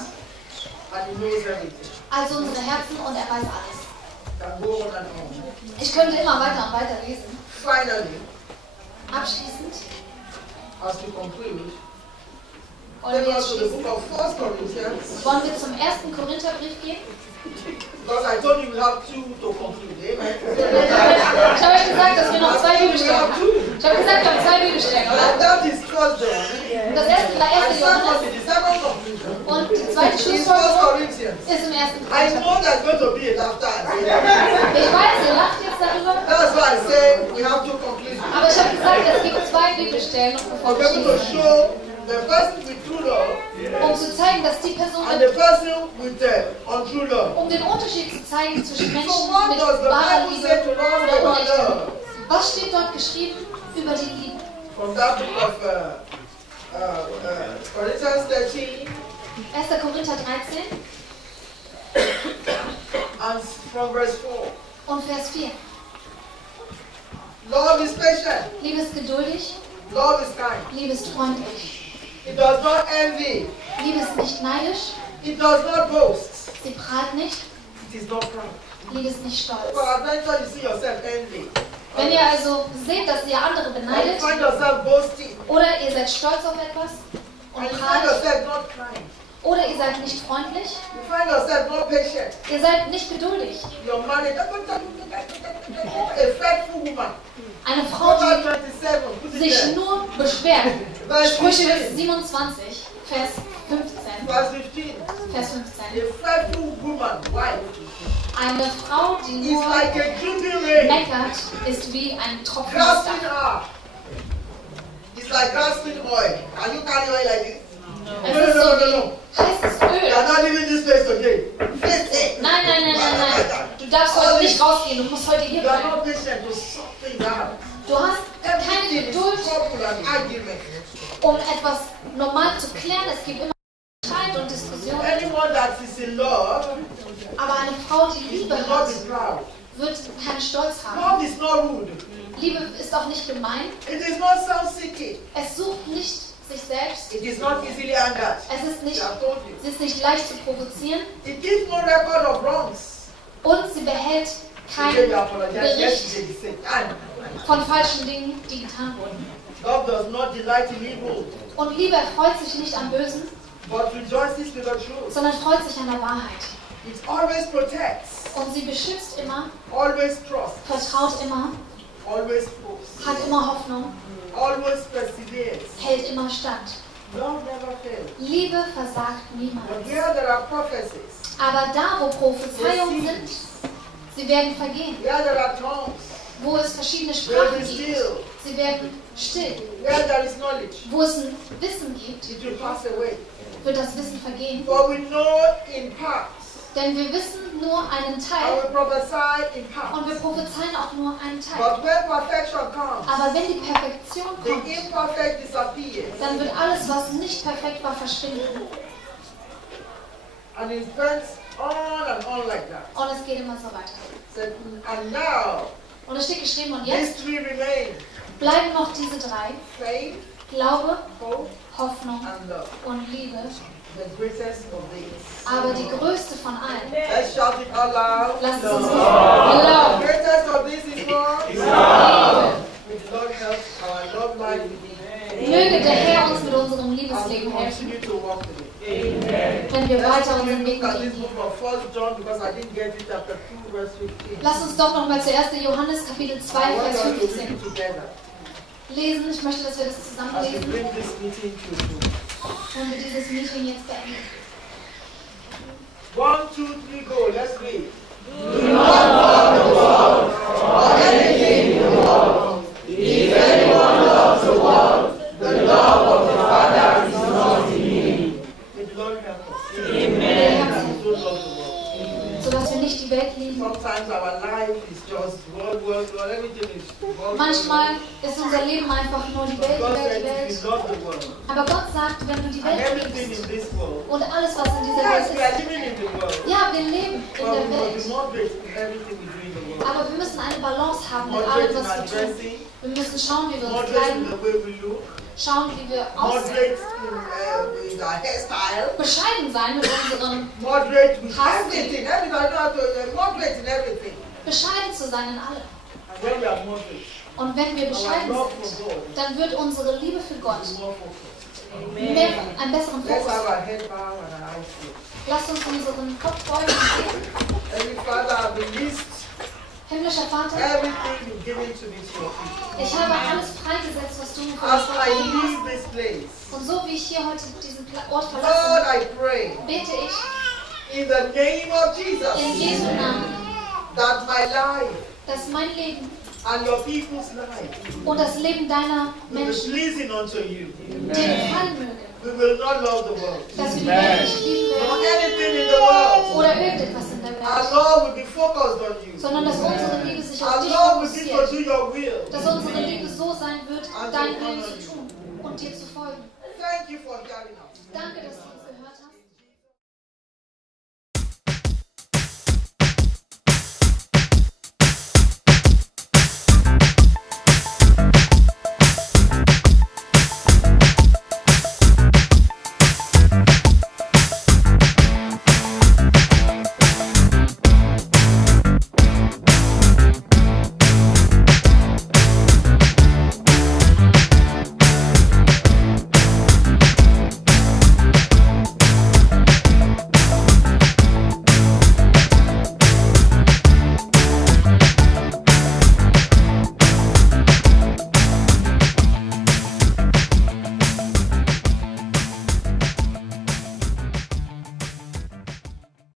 and He knows everything. als unsere Herzen und er weiß alles. Can go on and on. Ich könnte immer weiter und weiter lesen. Finally, Abschließend as we conclude, wollen take wir us jetzt to the schließen. book of 1 Corinthians. Wollen wir zum 1. Korintherbrief gehen? Because I told you we have two to conclude. Amen. Ich habe euch gesagt, dass wir noch 2 Bibelstellen haben. Ich habe gesagt, wir haben 2 Bibelstellen, And oder? that is First John. Und das erste war 1. And Johannes secondly, the second conclusion und die zweite is 1 Schlussfolgerung Corinthians. ist im 1. I Korinther. know there's going to be a laughter. Ich weiß, ihr lacht jetzt darüber, That's why I say we have two conclusions. aber ich habe gesagt, es gibt 2 Bibelstellen, und bevor For wir people to schließen, show the person with true love um zu zeigen, dass die Person and the person with untrue love. um den Unterschied zu zeigen zwischen Menschen So what mit does the wahrer Bible Liebe say to us oder about unechter love? Liebe. Was steht dort geschrieben über die Liebe? From that book of Corinthians 13 1. Korinther 13 and from verse 4. und Vers 4. Love is patient. Liebe ist geduldig, Love is kind. Liebe ist freundlich. It does not envy. Liebe ist nicht neidisch, It does not boast. sie prahlt nicht, It is not proud. Liebe ist nicht stolz. For adventure, you see yourself envy. Wenn ihr also seht, dass ihr andere And you beneidet, find yourself boasting. oder ihr seid stolz auf etwas und And you find prahlt, yourself not kind. oder ihr seid nicht freundlich, You find yourself not patient. ihr seid nicht geduldig. You're married. A faithful woman. Eine Frau, Proverbs die 27. Put it sich there. nur beschwert. Verse Sprüche 15. 27, Vers 15. Verse 15. Vers A 15. faithful woman, wife, Eine Frau, die is nur like a dripping rain. meckert, ist wie ein Tropfen Grasping Wasser. her. It's like grasping oil. Can you carry oil like this? Es No, ist no, so no, no, wie no. heißes You Öl. are not leaving this place today. Face it. Nein, nein, nein, nein, nein. Du darfst heute nicht rausgehen, du musst heute hier You are bleiben. not patient to sort things out. Du hast keine Everything is Geduld, trouble and argument. um etwas normal zu klären. Es gibt immer Streit und Diskussionen. Anyone that is in love Aber eine Frau, die Liebe will not hat, be proud. wird keinen Stolz haben. Love is not rude. Liebe ist auch nicht gemein. It is not self-seeking. Es sucht nicht sich selbst. It is not easily angered. Es ist nicht, I have told you. sie ist nicht leicht zu provozieren. It gives no record of wrongs. Und sie behält Today keinen you apologize. Bericht Yesterday you say, and von falschen Dingen, die getan wurden. love does not delight in evil, Und Liebe freut sich nicht am Bösen, but rejoices with the truth. sondern freut sich an der Wahrheit. It always protects, Und sie beschützt immer, always trusts, vertraut immer, always hopes, hat immer Hoffnung, always perseveres. hält immer stand. Love never fails. Liebe versagt But niemals. here there are prophecies. Aber da, wo Prophezeiungen sind, sie werden vergehen. Here there are tongues. Wo es verschiedene There Sprachen is gibt, still. sie werden still. Where there is knowledge, Wo es ein Wissen gibt, it will pass away. wird das Wissen vergehen. For we know in part, Denn wir wissen nur einen and Teil we prophesy in und wir part. prophezeien auch nur einen Teil. But when perfection comes, Aber wenn die Perfektion the kommt, imperfect disappears, dann wird alles, was nicht perfekt war, verschwinden. and it went on like that. Und es geht immer so weiter. Said, and now Und es steht geschrieben, und these jetzt three remain: bleiben noch diese drei: faith, Glaube, hope, Hoffnung and love. und Liebe. The greatest of these. Aber die größte von allen, Let's shout it out loud. lasst uns The Love. greatest of these is what? Liebe. May the Lord help our love life with you. Möge der Herr uns mit unserem And we Liebesleben helfen, continue to walk with it. wenn wir Let's weiter quickly unseren Weg look at this gehen. book of 1 John because I didn't get it, chapter 2, verse 15. Lass uns doch nochmal zu 1. Johannes Kapitel 2, I want Vers us to read 15 it together lesen. Ich möchte, dass wir das zusammen as we lesen, bring this meeting to you. wenn wir dieses Meeting jetzt beenden. 1, 2, 3, go. Let's read. May the Lord help us. Amen. So love the world. Sodass wir nicht die Welt lieben. Sometimes our life is just world, everything is world. Manchmal ist unser Leben einfach nur die Welt, God die said Welt, die if you Welt. love the world Aber Gott sagt, wenn du die and Welt everything liebst in this world, und alles, was in dieser yes, we Welt are living in the world, ist, ja, wir leben in but der we must be Welt. moderate in everything we do in the world. Aber wir müssen eine Balance haben mit Moderate allem, in was our wir tun. dressing, Wir müssen schauen, wie wir uns moderate in kleiden, the way we look, schauen, wie wir aussehen. moderate in our hairstyle, Bescheiden sein mit unserem, moderate with Passing. everything. Everything, I know how to moderate in everything. bescheiden zu sein in allem. And when we are moderate, Und wenn wir our bescheiden love sind, for God dann wird unsere Liebe für Gott is more focused. mehr, einen besseren Let's Fokus have haben. our head bow and our eyes closed. Lasst uns unseren Kopf beugen und beten. Heavenly Father, I released Himmlischer Vater, everything you've given to me to your people. ich habe alles freigesetzt, was du mir As I vergeben hast. leave this place, Und so wie ich hier heute diesen Ort Lord, verlasse, I pray bete ich in the name of in Jesus Jesu Namen, that my life dass mein Leben and your people's life und das Leben deiner will be Menschen pleasing unto you. dir gefallen möge. We will not love the world, Dass wir die Welt nicht lieben nor werden anything in the world. oder irgendetwas in der Our Welt, love will be focused on you. sondern dass unsere Liebe sich auf Our dich love will be to fokussiert. do your will. Dass unsere Liebe so sein wird, deinen Willen zu tun und dir zu folgen. Thank you for hearing us. Danke, dass du uns